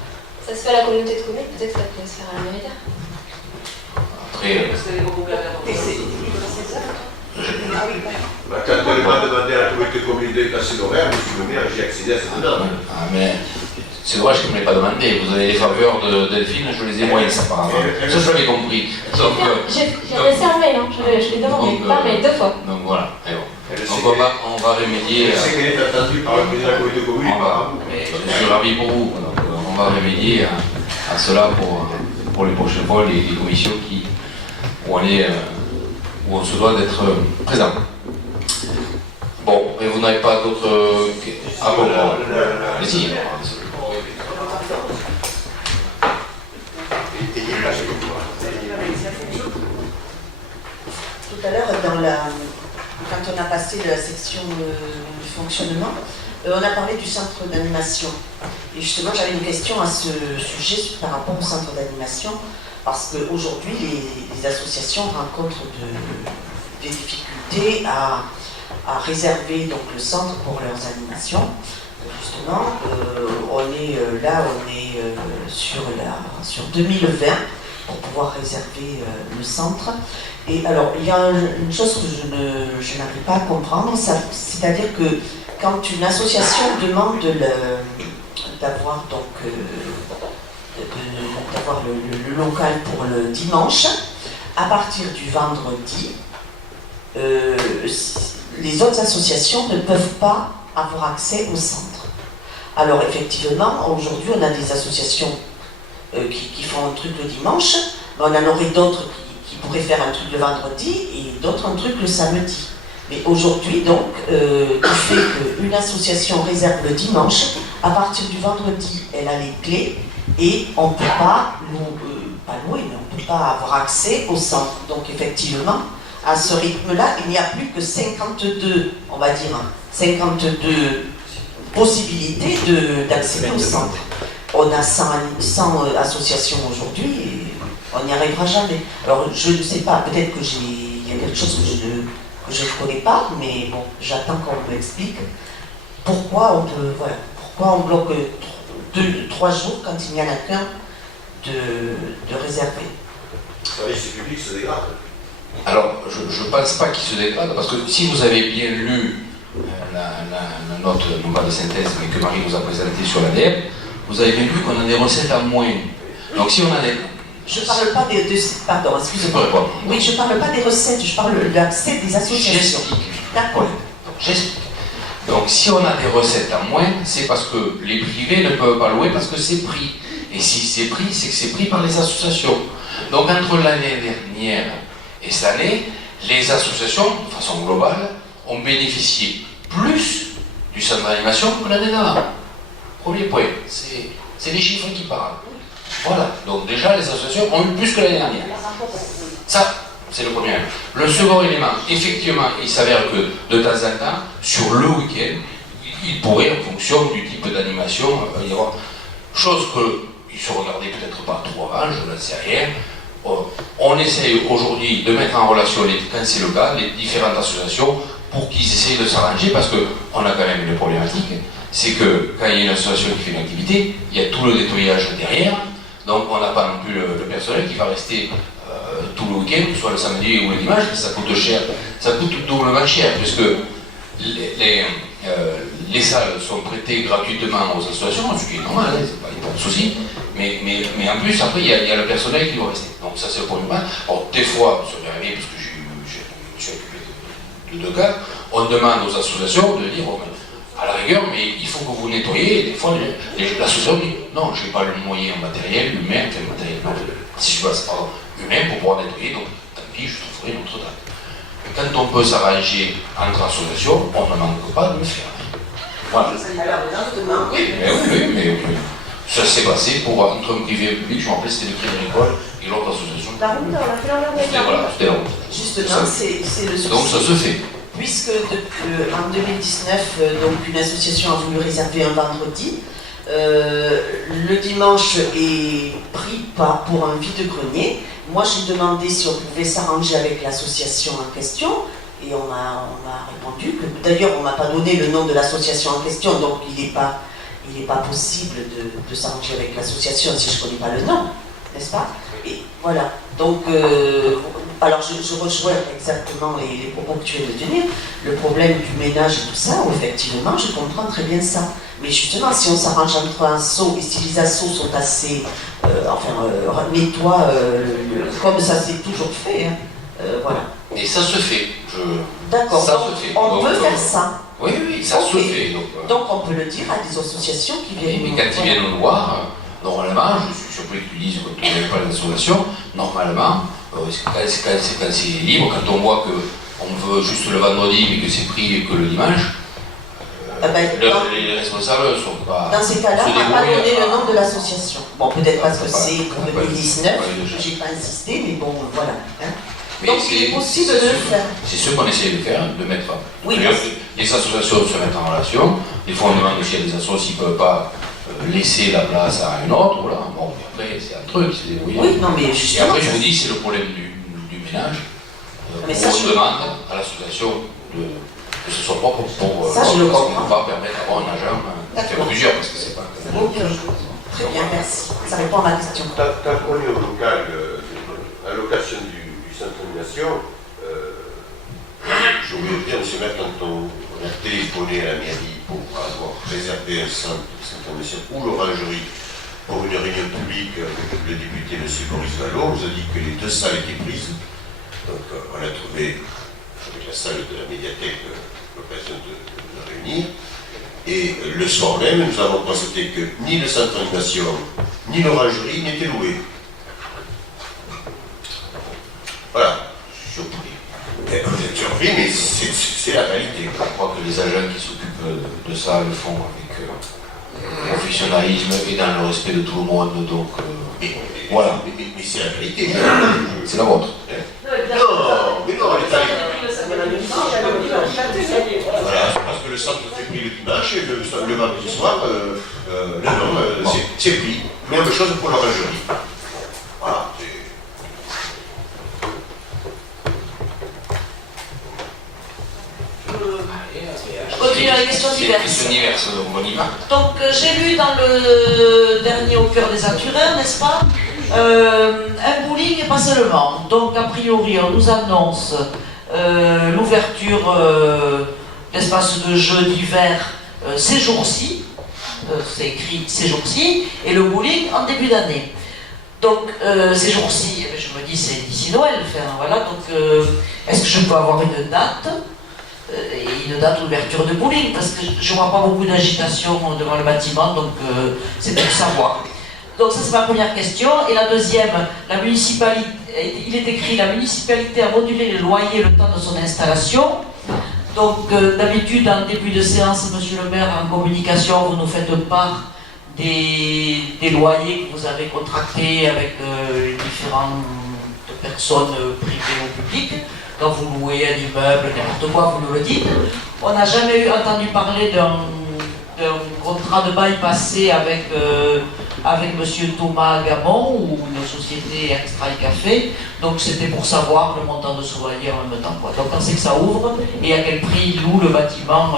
Ça se fait à la communauté de communes, peut-être que ça peut se faire à la mairie. Après... Quand on m'a demandé à la communauté de communes de déplacer l'horaire, monsieur le maire, j'ai accédé à cette demande. Mais c'est dommage que vous ne m'avez pas demandé. Vous avez les faveurs de Delphine, je les ai moyennes apparemment. Ça, je l'avais compris. J'ai laissé un mail, je l'ai demandé, par mail 2 fois. Donc voilà. Donc on va remédier. Je sais qu'elle est attendue par le président de la communauté de communes. Je suis ravi pour vous. Donc, on va remédier à cela pour les prochaines fois, les commissions où on se doit d'être présent. Bon, et vous n'avez pas d'autres... Ah bon, mais si. Tout à l'heure, quand on a passé la section du fonctionnement, on a parlé du centre d'animation. Et justement, j'avais une question à ce sujet par rapport au centre d'animation, parce qu'aujourd'hui, les associations rencontrent des difficultés à réserver donc, le centre pour leurs animations. Justement, on est sur 2020 pour pouvoir réserver le centre. Et alors, il y a une chose que je n'arrive pas à comprendre, c'est-à-dire que quand une association demande d'avoir donc d'avoir le local pour le dimanche. À partir du vendredi, les autres associations ne peuvent pas avoir accès au centre. Alors effectivement, aujourd'hui, on a des associations qui font un truc le dimanche, mais on en aurait d'autres qui pourraient faire un truc le vendredi et d'autres un truc le samedi. Mais aujourd'hui, donc, du fait qu'une association réserve le dimanche, à partir du vendredi, elle a les clés et on ne peut pas louer, mais on ne peut pas avoir accès au centre. Donc effectivement, à ce rythme-là, il n'y a plus que 52, on va dire, 52 possibilités d'accéder au centre. On a 100 associations aujourd'hui et on n'y arrivera jamais. Alors je ne sais pas, peut-être qu'il y a quelque chose que je ne connais pas, mais bon, j'attends qu'on m'explique pourquoi on bloque 3 jours quand il n'y en a qu'un de réservé. Le service public se dégrade. Alors, je ne pense pas qu'il se dégrade, parce que si vous avez bien lu la note, non pas de synthèse, mais que Marie vous a présentée sur l'ADEME, vous avez bien vu qu'on a des recettes à moins. Donc si on a des... Je ne parle pas pardon, excusez-moi. Oui, je ne parle pas des recettes, je parle de l'accès des associations. D'accord. J'explique. Donc si on a des recettes à moins, c'est parce que les privés ne peuvent pas louer parce que c'est pris. Et si c'est pris, c'est que c'est pris par les associations. Donc entre l'année dernière et cette année, les associations, de façon globale, ont bénéficié plus du centre d'animation que l'année d'avant. Premier point, c'est les chiffres qui parlent. Voilà, donc déjà les associations ont eu plus que l'année dernière. Ça, c'est le premier élément. Le second élément, effectivement, il s'avère que de temps en temps, sur le week-end, il pourrait, en fonction du type d'animation, y avoir chose qu'ils se regardaient peut-être pas trop avant, je n'en sais rien. On essaye aujourd'hui de mettre en relation, quand c'est le cas, les différentes associations pour qu'ils essayent de s'arranger, parce qu'on a quand même une problématique, c'est que quand il y a une association qui fait une activité, il y a tout le nettoyage derrière, donc on n'a pas non plus le personnel qui va rester tout le week-end, soit le samedi ou le dimanche, ça coûte cher, ça coûte doublement cher, puisque les salles sont prêtées gratuitement aux associations, ce qui est normal, hein, c'est pas de souci, mais en plus, après, il y a le personnel qui doit rester. Donc ça, c'est le premier point. Alors, des fois, ça m'est arrivé, parce que je suis occupé de 2 cas, on demande aux associations de dire, bon, à la rigueur, mais il faut que vous nettoyez, et des fois, l'association dit, non, je n'ai pas le moyen matériel, humain, si je passe, humain pour pouvoir nettoyer, donc tant pis, je trouverai une autre date. Quand on peut s'arranger entre associations, on ne manque pas de le faire. Voilà. Oui. Ça s'est passé entre un privé et un public, je me rappelle, c'était le Crédit Agricole et l'autre association. La route, on a fait l'envers. Voilà, c'était la route. Justement, c'est le souci. Donc ça se fait. Puisque en 2019, donc une association a voulu réserver un vendredi, le dimanche est pris pour un vide-grenier. Moi, j'ai demandé si on pouvait s'arranger avec l'association en question, et on m'a répondu que, d'ailleurs, on ne m'a pas donné le nom de l'association en question, donc il n'est pas possible de s'arranger avec l'association si je ne connais pas le nom, n'est-ce pas? Et voilà. Donc, alors je rejoins exactement les propos que tu viens de tenir, le problème du ménage et tout ça, où effectivement, je comprends très bien ça. Mais justement, si on s'arrange entre un seau, et si les assos sont assez, nettoient, comme ça s'est toujours fait, hein, voilà. Et ça se fait. D'accord, on peut faire ça. Oui, ça se fait. Donc on peut le dire à des associations qui viennent. Mais quand ils viennent nous voir, normalement, je suis surpris que tu dises que tu n'avais pas l'association, normalement, quand c'est libre, quand on voit qu'on veut juste le vendredi mais que c'est pris que le dimanche, les responsables ne sont pas. Dans ces cas-là, on n'a pas donné le nom de l'association. Bon, peut-être parce que c'est pour 2019, j'ai pas insisté, mais bon, voilà. Hein. Donc il est possible de le faire. C'est ce qu'on essaie de faire, de mettre. Oui, les associations se mettent en relation. Des fois, on demande aussi à des associations s'ils ne peuvent pas laisser la place à une autre. Voilà. Bon, après, c'est un truc qui se débrouille. Oui, non, mais justement. Et après, je vous dis, c'est le problème du ménage. On demande à l'association que ce soit propre pour. Ça, je le comprends. On ne peut pas permettre d'avoir un agent. Faire plusieurs, parce que c'est pas. Ok, très bien, merci. Ça répond à ma question. Tant qu'on est au local, à l'occasion du centre d'animation, j'ai oublié de dire, M. Maire, quand on a téléphoné à la mairie pour avoir réservé un centre d'animation ou l'orangerie pour une réunion publique avec le député M. Boris Vallaud, on nous a dit que les 2 salles étaient prises. Donc on a trouvé avec la salle de la médiathèque l'occasion de réunir. Et le soir même, nous avons constaté que ni le centre d'animation, ni l'orangerie n'étaient loués. Voilà, surpris. Vous êtes surpris, mais c'est la réalité. Je crois que les agents qui s'occupent de ça le font avec professionnalisme et dans le respect de tout le monde, donc voilà. Mais c'est la réalité. C'est la vôtre. Non, mais non, voilà, parce que le centre s'est pris le dimanche et le vendredi soir, c'est pris. Même chose pour l'orangerie. Voilà. Je continue à la question diverse. Question diverse, on y va. Donc j'ai lu dans le dernier Au cœur des Aturins, n'est-ce pas, un bowling et pas seulement. Donc a priori on nous annonce l'ouverture d'espaces de jeux d'hiver ces jours-ci, c'est écrit ces jours-ci, et le bowling en début d'année. Donc ces jours-ci, je me dis c'est d'ici Noël, enfin, voilà, donc est-ce que je peux avoir une date d'ouverture de bowling, parce que je ne vois pas beaucoup d'agitation devant le bâtiment, donc c'est pour savoir. Donc ça c'est ma première question. Et la deuxième, la municipalité, il est écrit la municipalité a modulé les loyers le temps de son installation. Donc d'habitude en début de séance, monsieur le maire, en communication, vous nous faites part des loyers que vous avez contractés avec différentes personnes privées ou publiques. Quand vous louez un immeuble, n'importe quoi, vous nous le dites. On n'a jamais entendu parler d'un contrat de bail passé avec M. Thomas Gamon ou une société Extra et Café. Donc c'était pour savoir le montant de ce loyer en même temps, quoi. Donc on sait que ça ouvre et à quel prix il loue le bâtiment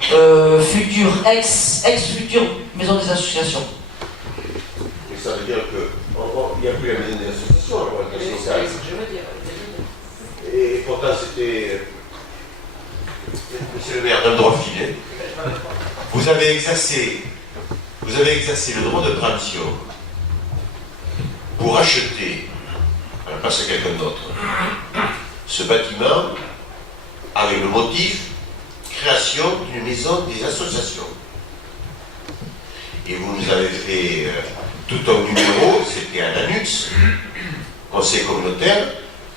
futur, ex-future maison des associations. Et ça veut dire qu'il n'y a plus la maison des associations, et pourtant c'était monsieur le maire d'un droit filé. Vous avez exercé le droit de préemption pour acheter, pas à quelqu'un d'autre, ce bâtiment avec le motif création d'une maison des associations. Et vous nous avez fait tout un numéro, c'était un annexe, conseil communautaire,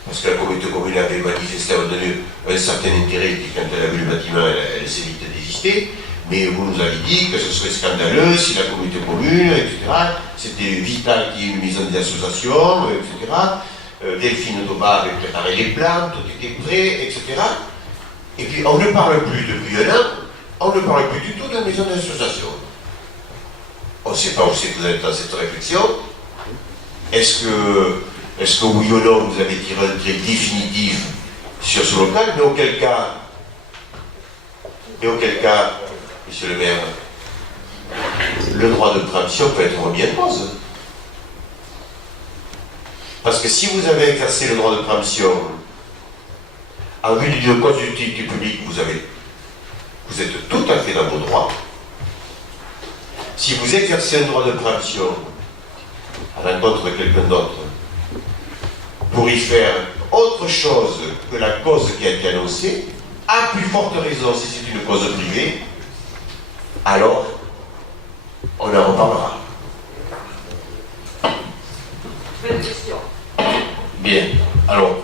parce que la communauté commune avait manifesté à un moment donné un certain intérêt, et quand elle a vu le bâtiment, elle s'est vite désistée. Mais vous nous avez dit que ce serait scandaleux si la communauté commune, etc., c'était vital qu'il y ait une maison des associations, etc. Delphine Dobar avait préparé les plans, tout était prêt, etc. Et puis on ne parle plus depuis un an, on ne parle plus du tout de la maison des associations. On ne sait pas où c'est que vous êtes dans cette réflexion. Est-ce que oui ou non vous avez tiré un trait définitif sur ce local, mais auquel cas, monsieur le maire, le droit de préemption peut être remis en cause. Parce que si vous avez exercé le droit de préemption en vue d'une cause d'utilité publique, vous êtes tout à fait dans vos droits. Si vous exercez un droit de préemption à l'encontre de quelqu'un d'autre, pour y faire autre chose que la cause qui a été annoncée, à plus forte raison si c'est une cause privée, alors on en reparlera. Bien, alors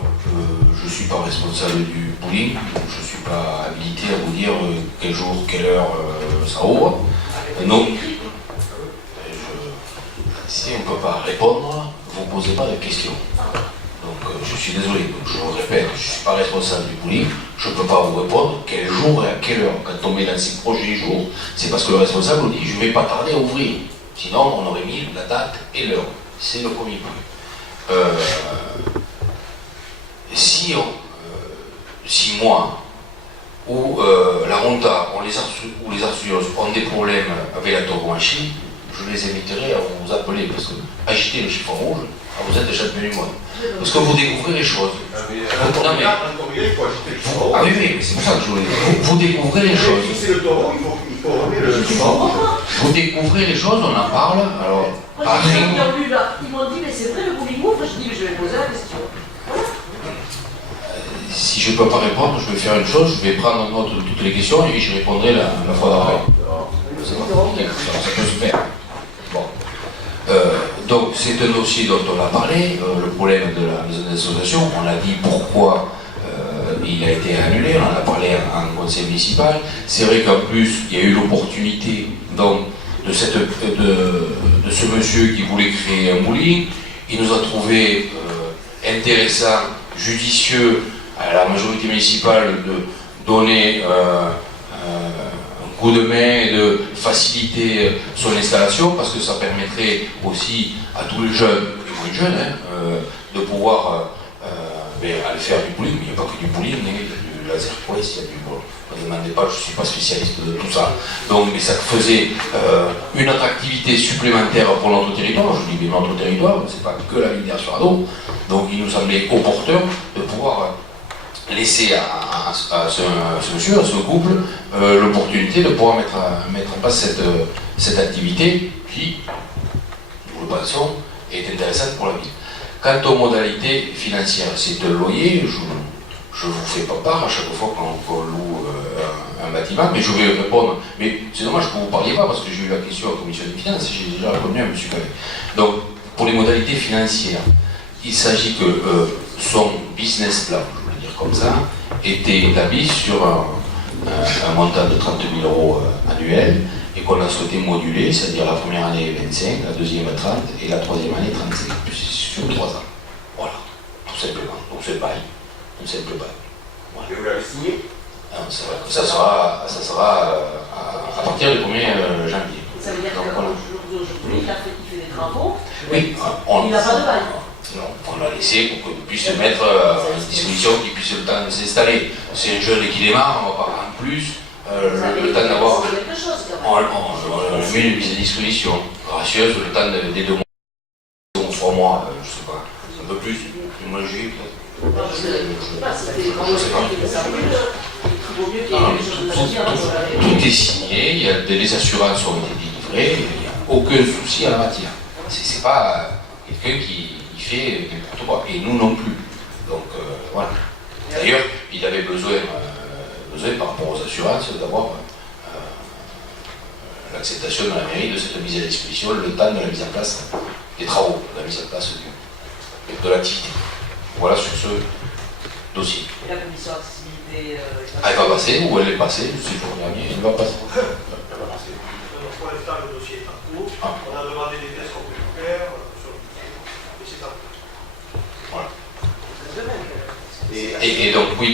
je ne suis pas responsable du bowling, je ne suis pas habilité à vous dire quel jour, quelle heure ça ouvre. Non. Si on ne peut pas répondre, vous ne posez pas de questions. Donc je suis désolé, donc, je le répète, je ne suis pas responsable du bowling, je ne peux pas vous répondre quel jour et à quelle heure. Quand on met dans ces projets jours, c'est parce que le responsable nous dit je ne vais pas tarder à ouvrir. Sinon on aurait mis la date et l'heure. C'est le premier point. Si moi ou la Ronda ou les Arthurios ont des problèmes avec la tauromachie, je les inviterai à vous appeler parce que agiter le chiffon rouge, vous êtes déjà devenu moi. Parce que vous découvrez les choses. Non mais, oui, c'est pour ça que je voulais dire. Vous découvrez les choses. Si c'est le taureau, il Vous découvrez les choses, on en parle. Alors, Ils m'ont dit, mais c'est vrai le bowling ouvre. Je dis, mais je vais poser la question. si je ne peux pas répondre, je vais faire une chose, je vais prendre en note de toutes les questions et je répondrai la fois d'après. Ça peut se faire. Bon. Donc c'est un dossier dont on a parlé, le problème de la maison d'association, on a dit pourquoi il a été annulé, on en a parlé en conseil municipal. C'est vrai qu'en plus, il y a eu l'opportunité donc de ce monsieur qui voulait créer un moulin. Il nous a trouvé intéressant, judicieux à la majorité municipale de donner un coup de main et de faciliter son installation, parce que ça permettrait aussi à tous les jeunes, les moins jeunes, de pouvoir aller faire du bowling. Mais il n'y a pas que du bowling, il y a du laser quest, il y a du bowling. Ne me demandez pas, je ne suis pas spécialiste de tout ça. Donc, mais ça faisait une attractivité supplémentaire pour notre territoire. Je dis bien notre territoire, c'est pas que la ville sur Ado. Donc il nous semblait opportun de pouvoir laisser à ce monsieur, à ce couple, l'opportunité de pouvoir mettre en place cette activité qui, nous le pensons, est intéressante pour la ville. Quant aux modalités financières, c'est un loyer, je vous fais pas part à chaque fois qu'on loue un bâtiment, mais je vais répondre. Mais c'est dommage que vous ne parliez pas, parce que j'ai eu la question à la commission des finances, j'ai déjà répondu à M. Cavet. Donc, pour les modalités financières, il s'agit que son business plan, je vais le dire comme ça, était établi sur un montant de 30 000 € annuel, et qu'on a souhaité moduler, c'est-à-dire la première année 25, la deuxième 30 et la troisième année 35, sur 3 ans. Voilà, tout simplement. Donc c'est le bail. Un simple bail. Voilà. Et vous l'avez signé? Ça sera à partir du 1er janvier. Ça veut dire qu'aujourd'hui, il fait des travaux, oui, il n'a pas de bail. Non, on l'a laissé pour qu'il puisse se mettre à disposition, qu'il puisse le temps de s'installer. C'est un jeune qui démarre, on va pas en plus le temps d'avoir. On met une mise à disposition gracieuse, le temps des 2 mois, ou 3 mois, je sais pas, un peu plus, du mois de juillet peut-être. Tout est signé, les assurances ont été délivrées, il n'y a aucun souci en la matière. C'est pas quelqu'un qui fait n'importe quoi, et nous non plus. Donc voilà. D'ailleurs, il avait besoin par rapport aux assurances d'avoir l'acceptation de la mairie de cette mise à disposition, le temps de la mise en place des travaux, de la mise en place de l'activité. Voilà sur ce dossier. Et la commission accessibilité elle va passer, ou elle est passée, je sais pas, elle va passer. Elle va passer. Pour l'instant, le dossier est en cours. On a demandé des tests complémentaires. Et c'est en cours. Voilà. Et donc, oui,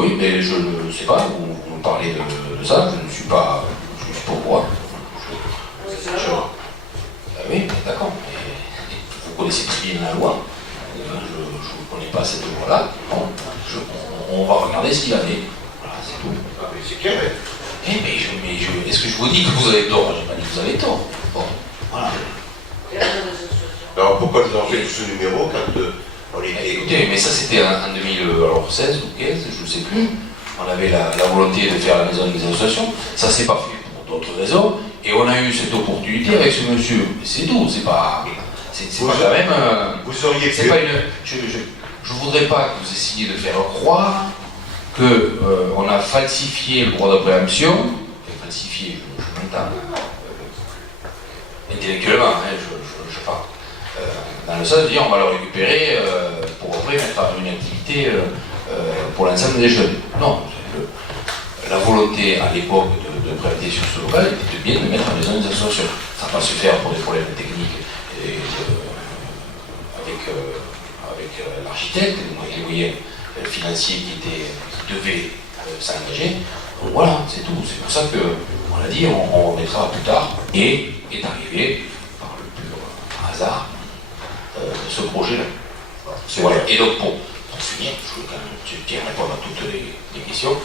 oui, mais je ne sais pas, vous me parlez de ça, je ne suis pas au courant. Oui, d'accord. Vous connaissez très bien la loi. Je ne connais pas cette loi-là. On va regarder ce qu'il avait. Voilà, c'est tout. C'est clair. Est-ce que je vous dis que vous avez tort? Je n'ai pas dit que vous avez tort. Bon, voilà. Alors pourquoi je vous en fais ce numéro quand on était... Écoutez, mais ça c'était en 2016 ou 15, je ne sais plus. On avait la volonté de faire la maison des associations. Ça ne s'est pas fait pour d'autres raisons. Et on a eu cette opportunité avec ce monsieur. C'est tout, c'est pas... C'est pas quand même. Vous auriez c'est pas une. Je voudrais pas que vous essayiez de faire croire que on a falsifié le droit de préemption. Falsifié, je m'entends. Intellectuellement, je parle. Dans le sens de dire on va le récupérer pour après mettre une activité pour l'ensemble des jeunes. Non, la volonté à l'époque de préempter sur ce local était bien de mettre en maison des associations. Ça ne va pas se faire pour des problèmes techniques. Avec l'architecte, les moyens financiers qui devaient s'engager. Donc voilà, c'est tout. C'est pour ça qu'on a dit on remettra plus tard. Et est arrivé, par le pur hasard, ce projet-là. Voilà. Et donc pour finir, je tiens à répondre à toutes les questions,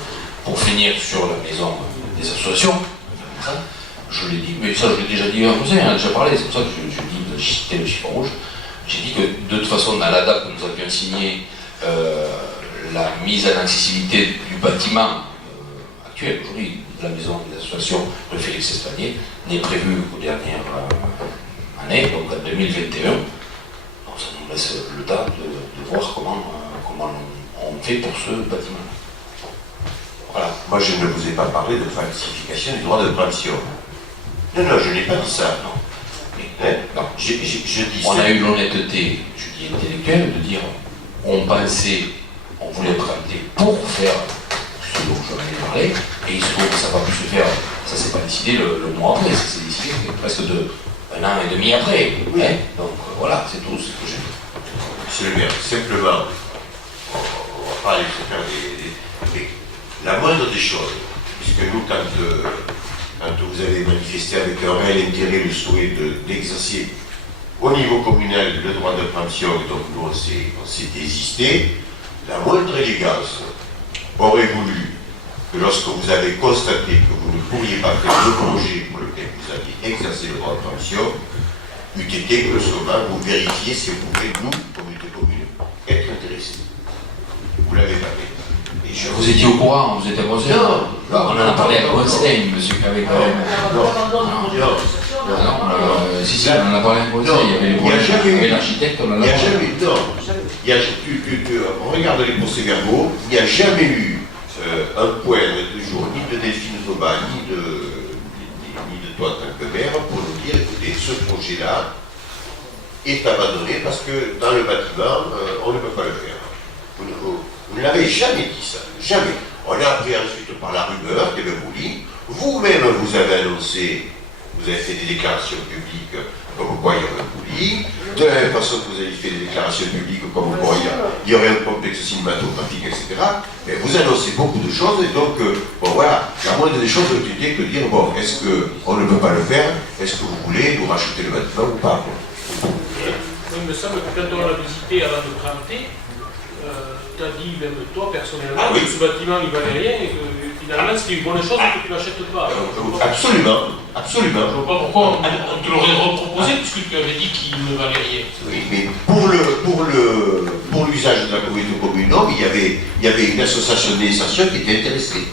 pour finir sur la maison des associations, je l'ai dit, mais ça je l'ai déjà dit, vous avez déjà parlé, c'est pour ça que je dis de citer le chiffre rouge. J'ai dit que de toute façon, dans la date que nous avions signé, la mise en accessibilité du bâtiment actuelle. Aujourd'hui, la maison des associations de Félix Espagnier n'est prévue qu'aux dernières années, donc en 2021. Donc ça nous laisse le temps de voir comment on fait pour ce bâtiment. Voilà. Moi, je ne vous ai pas parlé de falsification du droit de préemption. Non, je n'ai pas dit ça. Non. Hein? Non. Je dis on a eu l'honnêteté, je dis intellectuelle, de dire on voulait préempter pour faire ce dont je vais parler, et il se trouve que ça n'a pas pu se faire, ça s'est pas décidé le mois après, ça s'est décidé presque un an et demi après. Oui. Hein? Donc voilà, c'est tout ce que j'ai fait. Monsieur le maire, simplement, on va pas aller se faire la moindre des choses, puisque nous, quand vous avez manifesté avec un réel intérêt le souhait d'exercer au niveau communal le droit de préemption, donc nous on s'est désisté, la moindre élégance aurait voulu que lorsque vous avez constaté que vous ne pourriez pas faire le projet pour lequel vous aviez exercé le droit de préemption, eût été que seulement vous vérifiez si vous pouvez, nous, communauté commune, être intéressés. Vous l'avez pas fait. Vous étiez au courant, vous étiez conseiller. On en a parlé à Conseil, monsieur Cavé. Si, on en a parlé à Conseil. Il y avait l'architecte, on en a parlé. On regarde les procès-verbaux, il n'y a jamais eu un point de jour, ni de Delphine Thomas, ni de toi, en tant que maire, pour nous dire, écoutez, ce projet-là est abandonné parce que dans le bâtiment, on ne peut pas le faire. Vous ne l'avez jamais dit ça, jamais. On a appris ensuite par la rumeur qu'il y avait Bouli. Vous-même, vous avez annoncé, vous avez fait des déclarations publiques comme quoi il y aurait un Bouli. De la même façon que vous avez fait des déclarations publiques comme quoi il y aurait un complexe cinématographique, etc. Mais vous annoncez beaucoup de choses et donc, bon voilà, la moindre des choses aurait été que de dire, bon, est-ce qu'on ne peut pas le faire? Est-ce que vous voulez nous racheter le bâtiment ou pas? Il me semble que quand on l'a visité avant de préempter, tu as dit, même toi personnellement, que ce bâtiment il valait rien et que finalement c'était une bonne chose que tu ne l'achètes pas. Absolument, absolument. Je ne vois pas pourquoi on te l'aurait reproposé puisque tu avais dit qu'il ne valait rien. Oui, mais pour l'usage de la communauté commune, non, il y avait une association d'initiation qui était intéressée.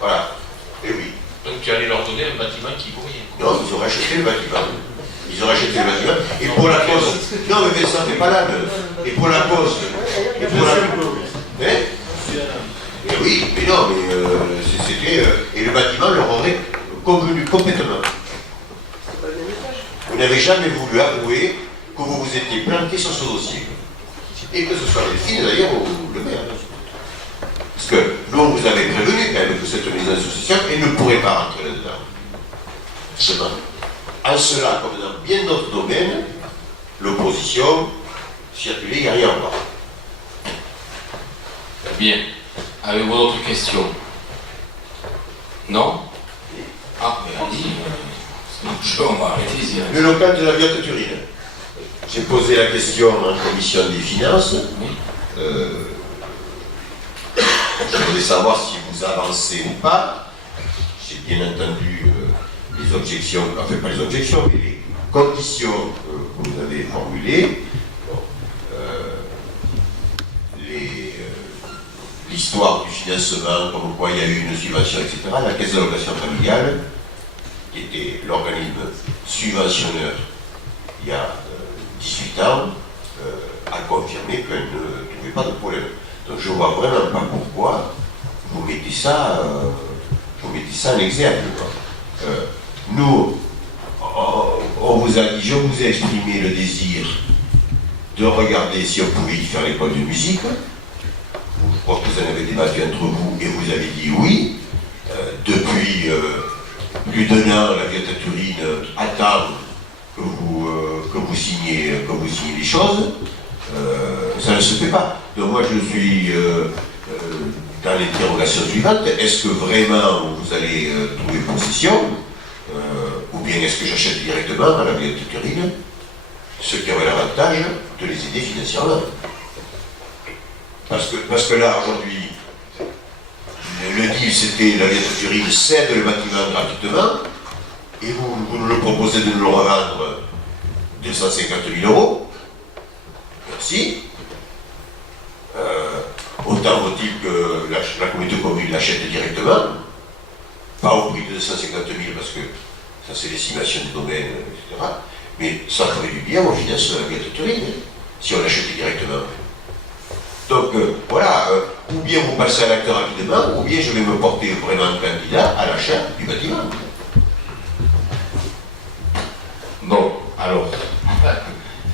Voilà. Et oui. Donc tu allais leur donner un bâtiment qui vaut rien. Non, ils auraient acheté le bâtiment. Ils auraient acheté le bâtiment. Et pour la cause. Non, mais Vincent, t'es pas là. Et pour la cause. Et pour la cause. Hein? Et oui, mais non, mais c'était. Et le bâtiment leur aurait convenu complètement. Vous n'avez jamais voulu avouer que vous vous étiez planté sur ce dossier. Et que ce soit Delphine d'ailleurs ou le maire. Parce que nous, on vous avait prévenu quand même que cette maison d'association, elle ne pourrait pas rentrer là-dedans. Seulement. En cela, comme dans bien d'autres domaines, l'opposition circulait, il n'y a rien à voir. Bien. Avez-vous d'autres questions? Non? Ah, mais allez-y. On va arrêter ici. Le local de la Viotte Turine. J'ai posé la question en commission des finances. Je voulais savoir si vous avancez ou pas. J'ai bien entendu les objections, enfin pas les objections, mais les conditions que vous avez formulées. Bon, l'histoire du financement, comme quoi il y a eu une subvention, etc. La caisse d'allocation familiale, qui était l'organisme subventionneur il y a 18 ans, a confirmé qu'elle ne trouvait pas de problème. Donc je ne vois vraiment pas pourquoi vous mettez ça en exergue. Nous, on vous a dit, je vous ai exprimé le désir de regarder si on pouvait y faire l'école de musique. Je crois que vous en avez débattu entre vous et vous avez dit oui. Depuis plus d'un an, la Viotte Turine attend que vous signiez les choses. Ça ne se fait pas. Donc moi je suis dans l'interrogation suivante. Est-ce que vraiment vous allez trouver possession ou bien est-ce que j'achète directement à la Viotte Turine, ce qui aurait l'avantage de les aider financièrement? Parce que là aujourd'hui, le deal c'était la Viotte Turine cède le bâtiment gratuitement et vous nous le proposez de nous le revendre 250 000 €. Merci. Au pourtant faut-il que la communauté de communes l'achète directement, pas au prix de 250 000 parce que ça c'est l'estimation du domaine, etc. Mais ça ferait du bien aux finances de la ville de Turine, si on l'achetait directement. Donc voilà, ou bien vous passez à l'acte rapidement, ou bien je vais me porter vraiment candidat à l'achat du bâtiment. Bon, alors,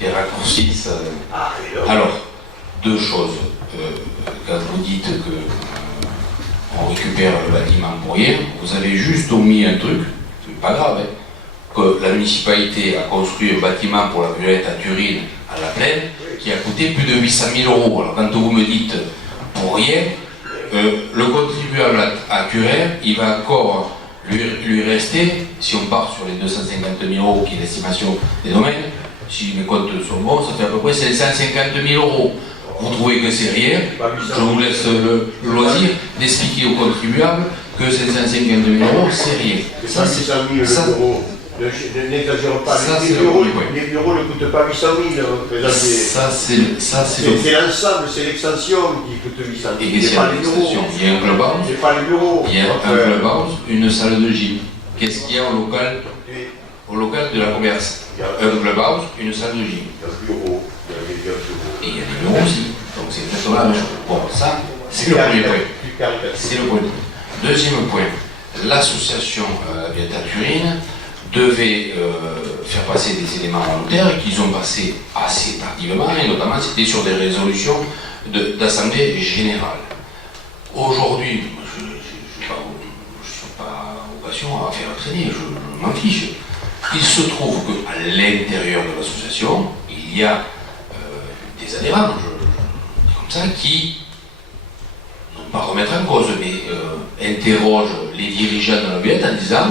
les raccourcis, ça... Alors, deux choses. Quand vous dites que on récupère le bâtiment pour rien, vous avez juste omis un truc, c'est pas grave, hein, que la municipalité a construit un bâtiment pour la Violette à Turine, à la Plaine, qui a coûté plus de 800 000 €. Alors quand vous me dites pour rien, le contribuable à Curère, il va encore lui rester, si on part sur les 250 000 € qui est l'estimation des domaines, si mes comptes sont bons, ça fait à peu près 550 000 €. Vous trouvez que c'est rien, je vous laisse le loisir d'expliquer aux contribuables que 550 000 €, c'est rien. Ça, c'est 100 000 €. N'exagérons pas, les bureaux ne coûtent pas 800 000 €. C'est l'ensemble, c'est l'extension qui coûte 800 000. Et c'est pas les bureaux. Il y a un clubhouse. C'est pas les bureaux. Il y a un clubhouse, une salle de gym. Qu'est-ce qu'il y a au local de la commerce? Un clubhouse, une salle de gym. Il y a un bureau. Et il y a des bureaux aussi. Donc c'est exactement la même chose. Bon, ça, c'est le premier point. C'est le point. Deuxième point, l'association Violette Turine devait faire passer des éléments volontaires et qu'ils ont passé assez tardivement, et notamment c'était sur des résolutions d'assemblée générale. Aujourd'hui, je ne suis pas vocation à faire traîner, je m'en fiche. Il se trouve qu'à l'intérieur de l'association, il y a des adhérents, comme ça, qui, non pas remettre en cause, mais interrogent les dirigeants de la Violette en disant,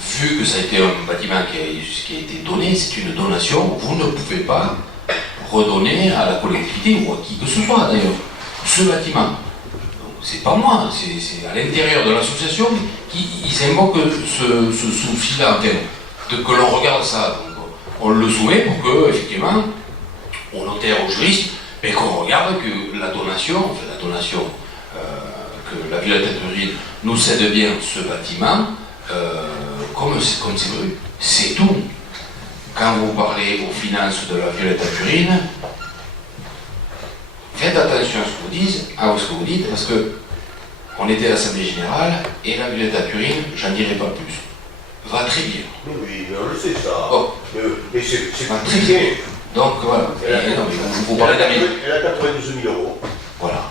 vu que ça a été un bâtiment qui a été donné, c'est une donation, vous ne pouvez pas redonner à la collectivité ou à qui que ce soit d'ailleurs ce bâtiment. C'est pas moi, c'est à l'intérieur de l'association qu'ils invoquent ce souci-là, que l'on regarde ça. Donc, on le soumet pour que, effectivement, au notaire, au juriste, mais qu'on regarde que la donation, que la Violette Turine nous cède bien ce bâtiment, comme c'est vrai, c'est tout. Quand vous parlez aux finances de la Violette Turine, faites attention à ce que vous dites, parce que on était à l'Assemblée Générale et la Violette Turine, j'en dirai pas plus, va très bien. Oui, on le sait ça. Oh. Mais c'est va très bien. Donc voilà. Vous parlez d'amis. Elle a 92 000 €. Voilà.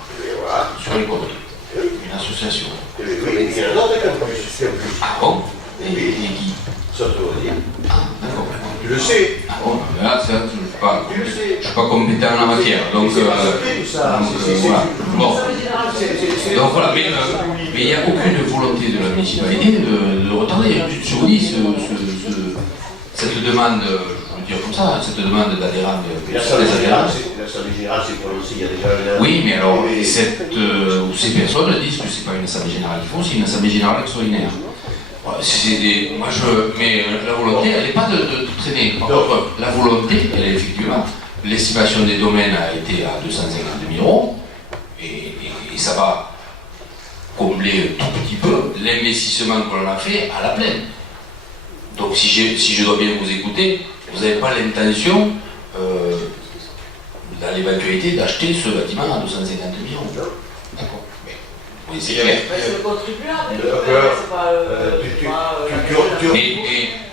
Voilà. Sur les côtés. Une association. Oui, il y en a d'autres en plus. Ah bon? Et qui? Ça te va dire. Ah, d'accord. Tu le sais. Ah bon, là, ça, je ne suis pas compétent en la matière. Donc voilà. Bon. Donc voilà, mais il n'y a aucune volonté de la municipalité de retarder. Je vous dis, cette demande, je veux dire comme ça, cette demande d'adhérents des adhérents. L'Assemblée Générale s'est prononcée il y a déjà... Oui, mais alors, ces personnes disent que ce n'est pas une Assemblée Générale qu'il faut, c'est une Assemblée Générale extraordinaire. Mais la volonté, elle n'est pas de traîner. Par contre, la volonté, elle est effectivement, l'estimation des domaines a été à 250 000 €, et ça va combler un tout petit peu l'investissement qu'on a fait à la Plaine. Donc si je dois bien vous écouter, vous n'avez pas l'intention, dans l'éventualité, d'acheter ce bâtiment à 250 000 €. D'accord. Oui, c'est clair. C'est le contribuable, c'est pas...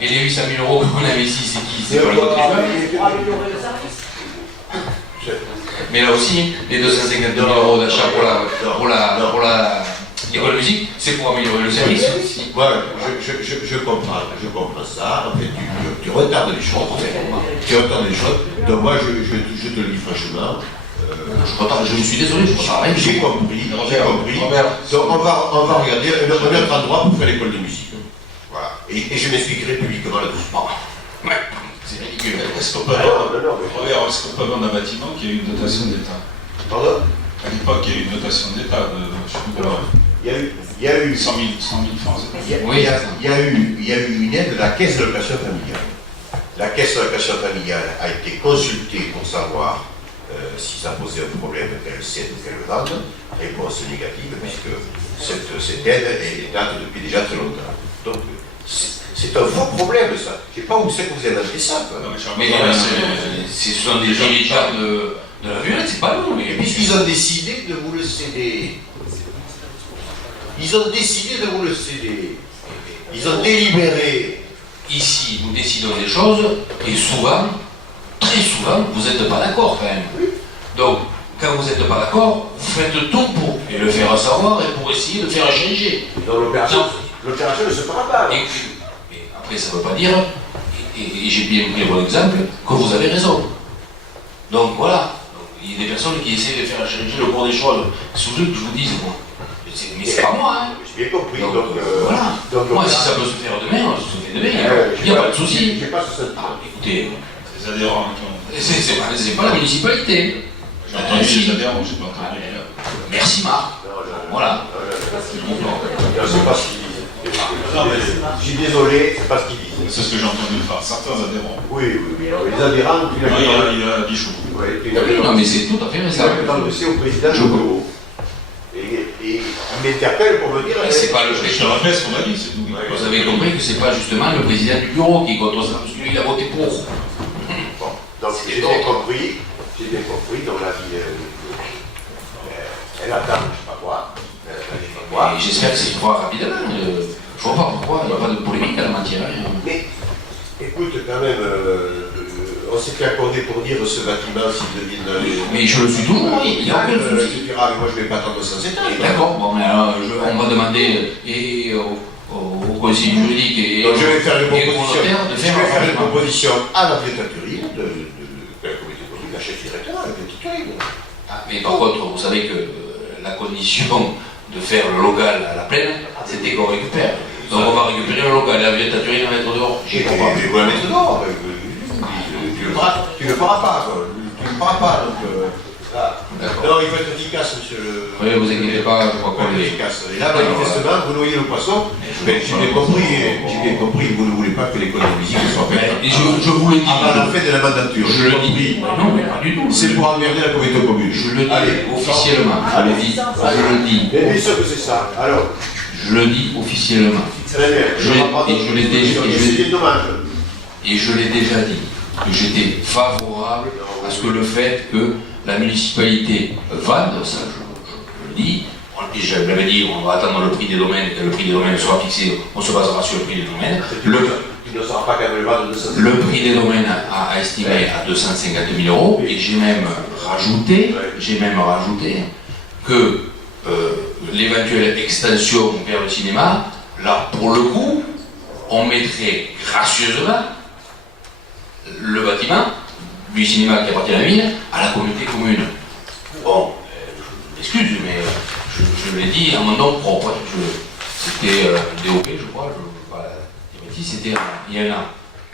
Et les 800 000 € qu'on investit, c'est qui? C'est pas le contribuable? Pour améliorer le service. Mais là aussi, les 250 000 € d'achat pour l'école de musique, c'est pour améliorer le service. Voilà, je comprends ça. En fait, tu retardes les choses. Tu retardes les choses. Donc moi, je te le dis franchement. Je me suis désolé, je ne rien. J'ai compris. Donc on va regarder un autre endroit pour faire l'école de musique. Voilà. Et je m'expliquerai publiquement là-dessus. Ouais. C'est ridicule. Est-ce qu'on peut vendre un bâtiment qui a eu une dotation d'État? Pardon? À l'époque, il y a eu une dotation d'État il y a eu 100 000 francs. Oui, il y a eu une aide de la caisse d'allocation familiale. La caisse d'allocation familiale a été consultée pour savoir si ça posait un problème, qu'elle cède ou qu'elle vende. Réponse négative, puisque cette aide date depuis déjà très longtemps. Donc, c'est un faux problème, ça. Je ne sais pas où c'est que vous avez inventé ça. Mais ce sont des dirigeants de la violette, c'est pas nous. Puisqu'ils ont décidé de vous le céder. Ils ont décidé de vous le céder. Ils ont délibéré. Ici, nous décidons des choses, et souvent, très souvent, vous n'êtes pas d'accord quand même. Donc, quand vous n'êtes pas d'accord, vous faites tout pour le faire savoir et pour essayer de faire changer. Donc l'opération ne se fera pas. Et après, ça ne veut pas dire, et j'ai bien pris bon exemple, que vous avez raison. Donc voilà, il y a des personnes qui essaient de faire changer le cours des choses. C'est ce que je vous dis, moi. Mais c'est pas moi, hein. J'ai bien compris. Donc, voilà. Donc, moi, si ça peut se faire demain, ça se fait demain. Il n'y a pas de souci. Écoutez, les adhérents qui ont... c'est pas la municipalité. J'ai entendu les adhérents, j'ai pas entendu. Merci Marc. Voilà. C'est pas ce qu'ils disent. Je suis désolé, c'est pas ce qu'ils disent. C'est ce que j'ai entendu par certains adhérents. Oui. Les adhérents, il y a Bichou. Non, mais c'est tout à fait raison. Je vais dossier au président du bureau. Et il m'interpelle pour me dire. C'est pas le Je te rappelle ce qu'on a dit, c'est tout. Vous avez compris que c'est pas justement le président du bureau qui contre ça, parce que lui il a voté pour. Bon, donc j'ai bien compris, dans la vie, elle attend, je sais pas quoi. Et j'espère que c'est une fois rapidement. Je vois pas pourquoi, il n'y a pas de polémique à la matière. Mais écoute, quand même, on s'était accordé pour dire ce bâtiment s'il devient. Mais je le suis toujours, il n'y a aucun souci. Mais moi je ne vais pas attendre 107 ans. D'accord, bon, mais alors on va demander au conseil juridique et donc, je vais faire une proposition à la Vietaturie de la communauté commune, la chef directeur, la Vietaturie. Mais par contre, vous savez que la condition de faire le local à la plaine, c'était qu'on récupère. Donc on va récupérer le local, la Vietaturie va mettre dehors. J'y crois. Mais vous la mettre dehors. Tu ne le feras pas, quoi. Tu ne le feras pas, donc. Non, il faut être efficace, monsieur le. Oui, vous inquiétez pas, je crois qu'on est efficace. Et là, manifestement, vous noyez le poisson. J'ai bien compris, vous ne voulez pas que l'école de musique soit faite. Je vous le dis. Avant la fin de la mandature. Je le dis. Non, mais pas du tout. C'est pour emmerder la communauté commune. Je le dis officiellement. Je le dis. Mais bien sûr que c'est ça. Alors. Je le dis officiellement. Très bien. Et je l'ai déjà dit que j'étais favorable à ce que le fait que la municipalité vende, ça je le dis, et je l'avais dit, on va attendre le prix des domaines, que le prix des domaines soit fixé, on se basera sur le prix des domaines. Le prix des domaines a estimé à 250 000 €, et j'ai même rajouté que l'éventuelle extension vers le cinéma, là pour le coup, on mettrait gracieusement le bâtiment du cinéma qui appartient à la ville à la communauté commune. Bon, excuse, mais je l'ai dit à mon nom propre. C'était DOP, je crois, c'était il y a un an.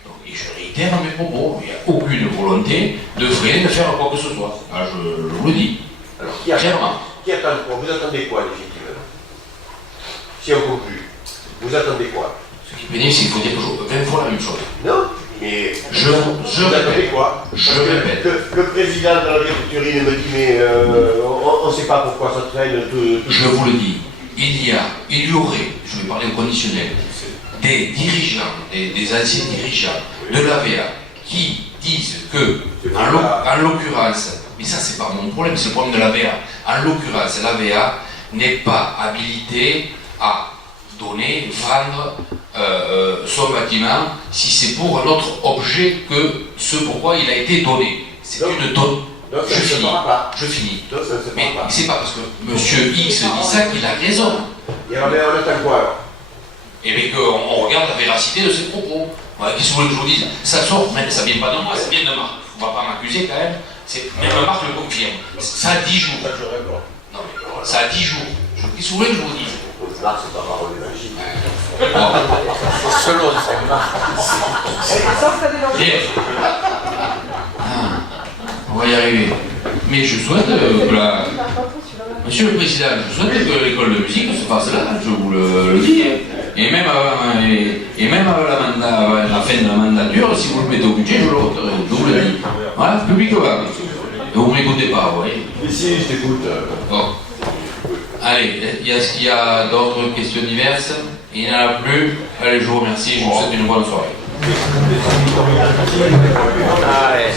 Donc, et je réitère mes propos, il n'y a aucune volonté de freiner, de faire quoi que ce soit. Ah, je vous le dis. Alors, clairement. Qui attend quoi? Vous attendez quoi, légitimement? Si on conclut, vous attendez quoi? Ce qui est pénible, c'est qu'il faut dire toujours 20 fois la même chose. Non, mais je répète quoi? Je répète. Le président de la Vietaturie me dit, mais on ne sait pas pourquoi ça traîne. Je vous le dis, il y aurait, je vais parler au conditionnel, des dirigeants, des anciens dirigeants de l'AVA qui disent que, en l'occurrence, mais ça c'est pas mon problème, c'est le problème de l'AVA, en l'occurrence l'AVA n'est pas habilité à donner, vendre son bâtiment si c'est pour un autre objet que ce pourquoi il a été donné. C'est une donne. Je finis. Mais c'est pas parce que M. X dit ça qu'il a raison. Et on attend quoi alors? Et bien qu'on regarde la véracité de ses propos. Qu'est-ce que vous voulez que je vous dise? Ça sort, mais ça vient pas de moi, ça vient de Marc. On va pas m'accuser quand même. Même Marc le confirme. Ça a 10 jours. Non, mais ça a 10 jours. Qu'est-ce que vous voulez que je vous dise? Marc, c'est pas parole magique. Selon on va y arriver. Mais je souhaite Monsieur le Président, je souhaite que l'école de musique se fasse là, je vous le dis. Et même avant la fin de la mandature, si vous le mettez au budget, je le voterai. Je vous le dis. Voilà, publiquement. Et vous m'écoutez. m'écoutez pas, vous voyez. Mais si, je t'écoute. Bon. Allez, est-ce qu'il y a d'autres questions diverses? Il n'y en a plus. Allez, je vous remercie, je vous souhaite une bonne soirée. Allez,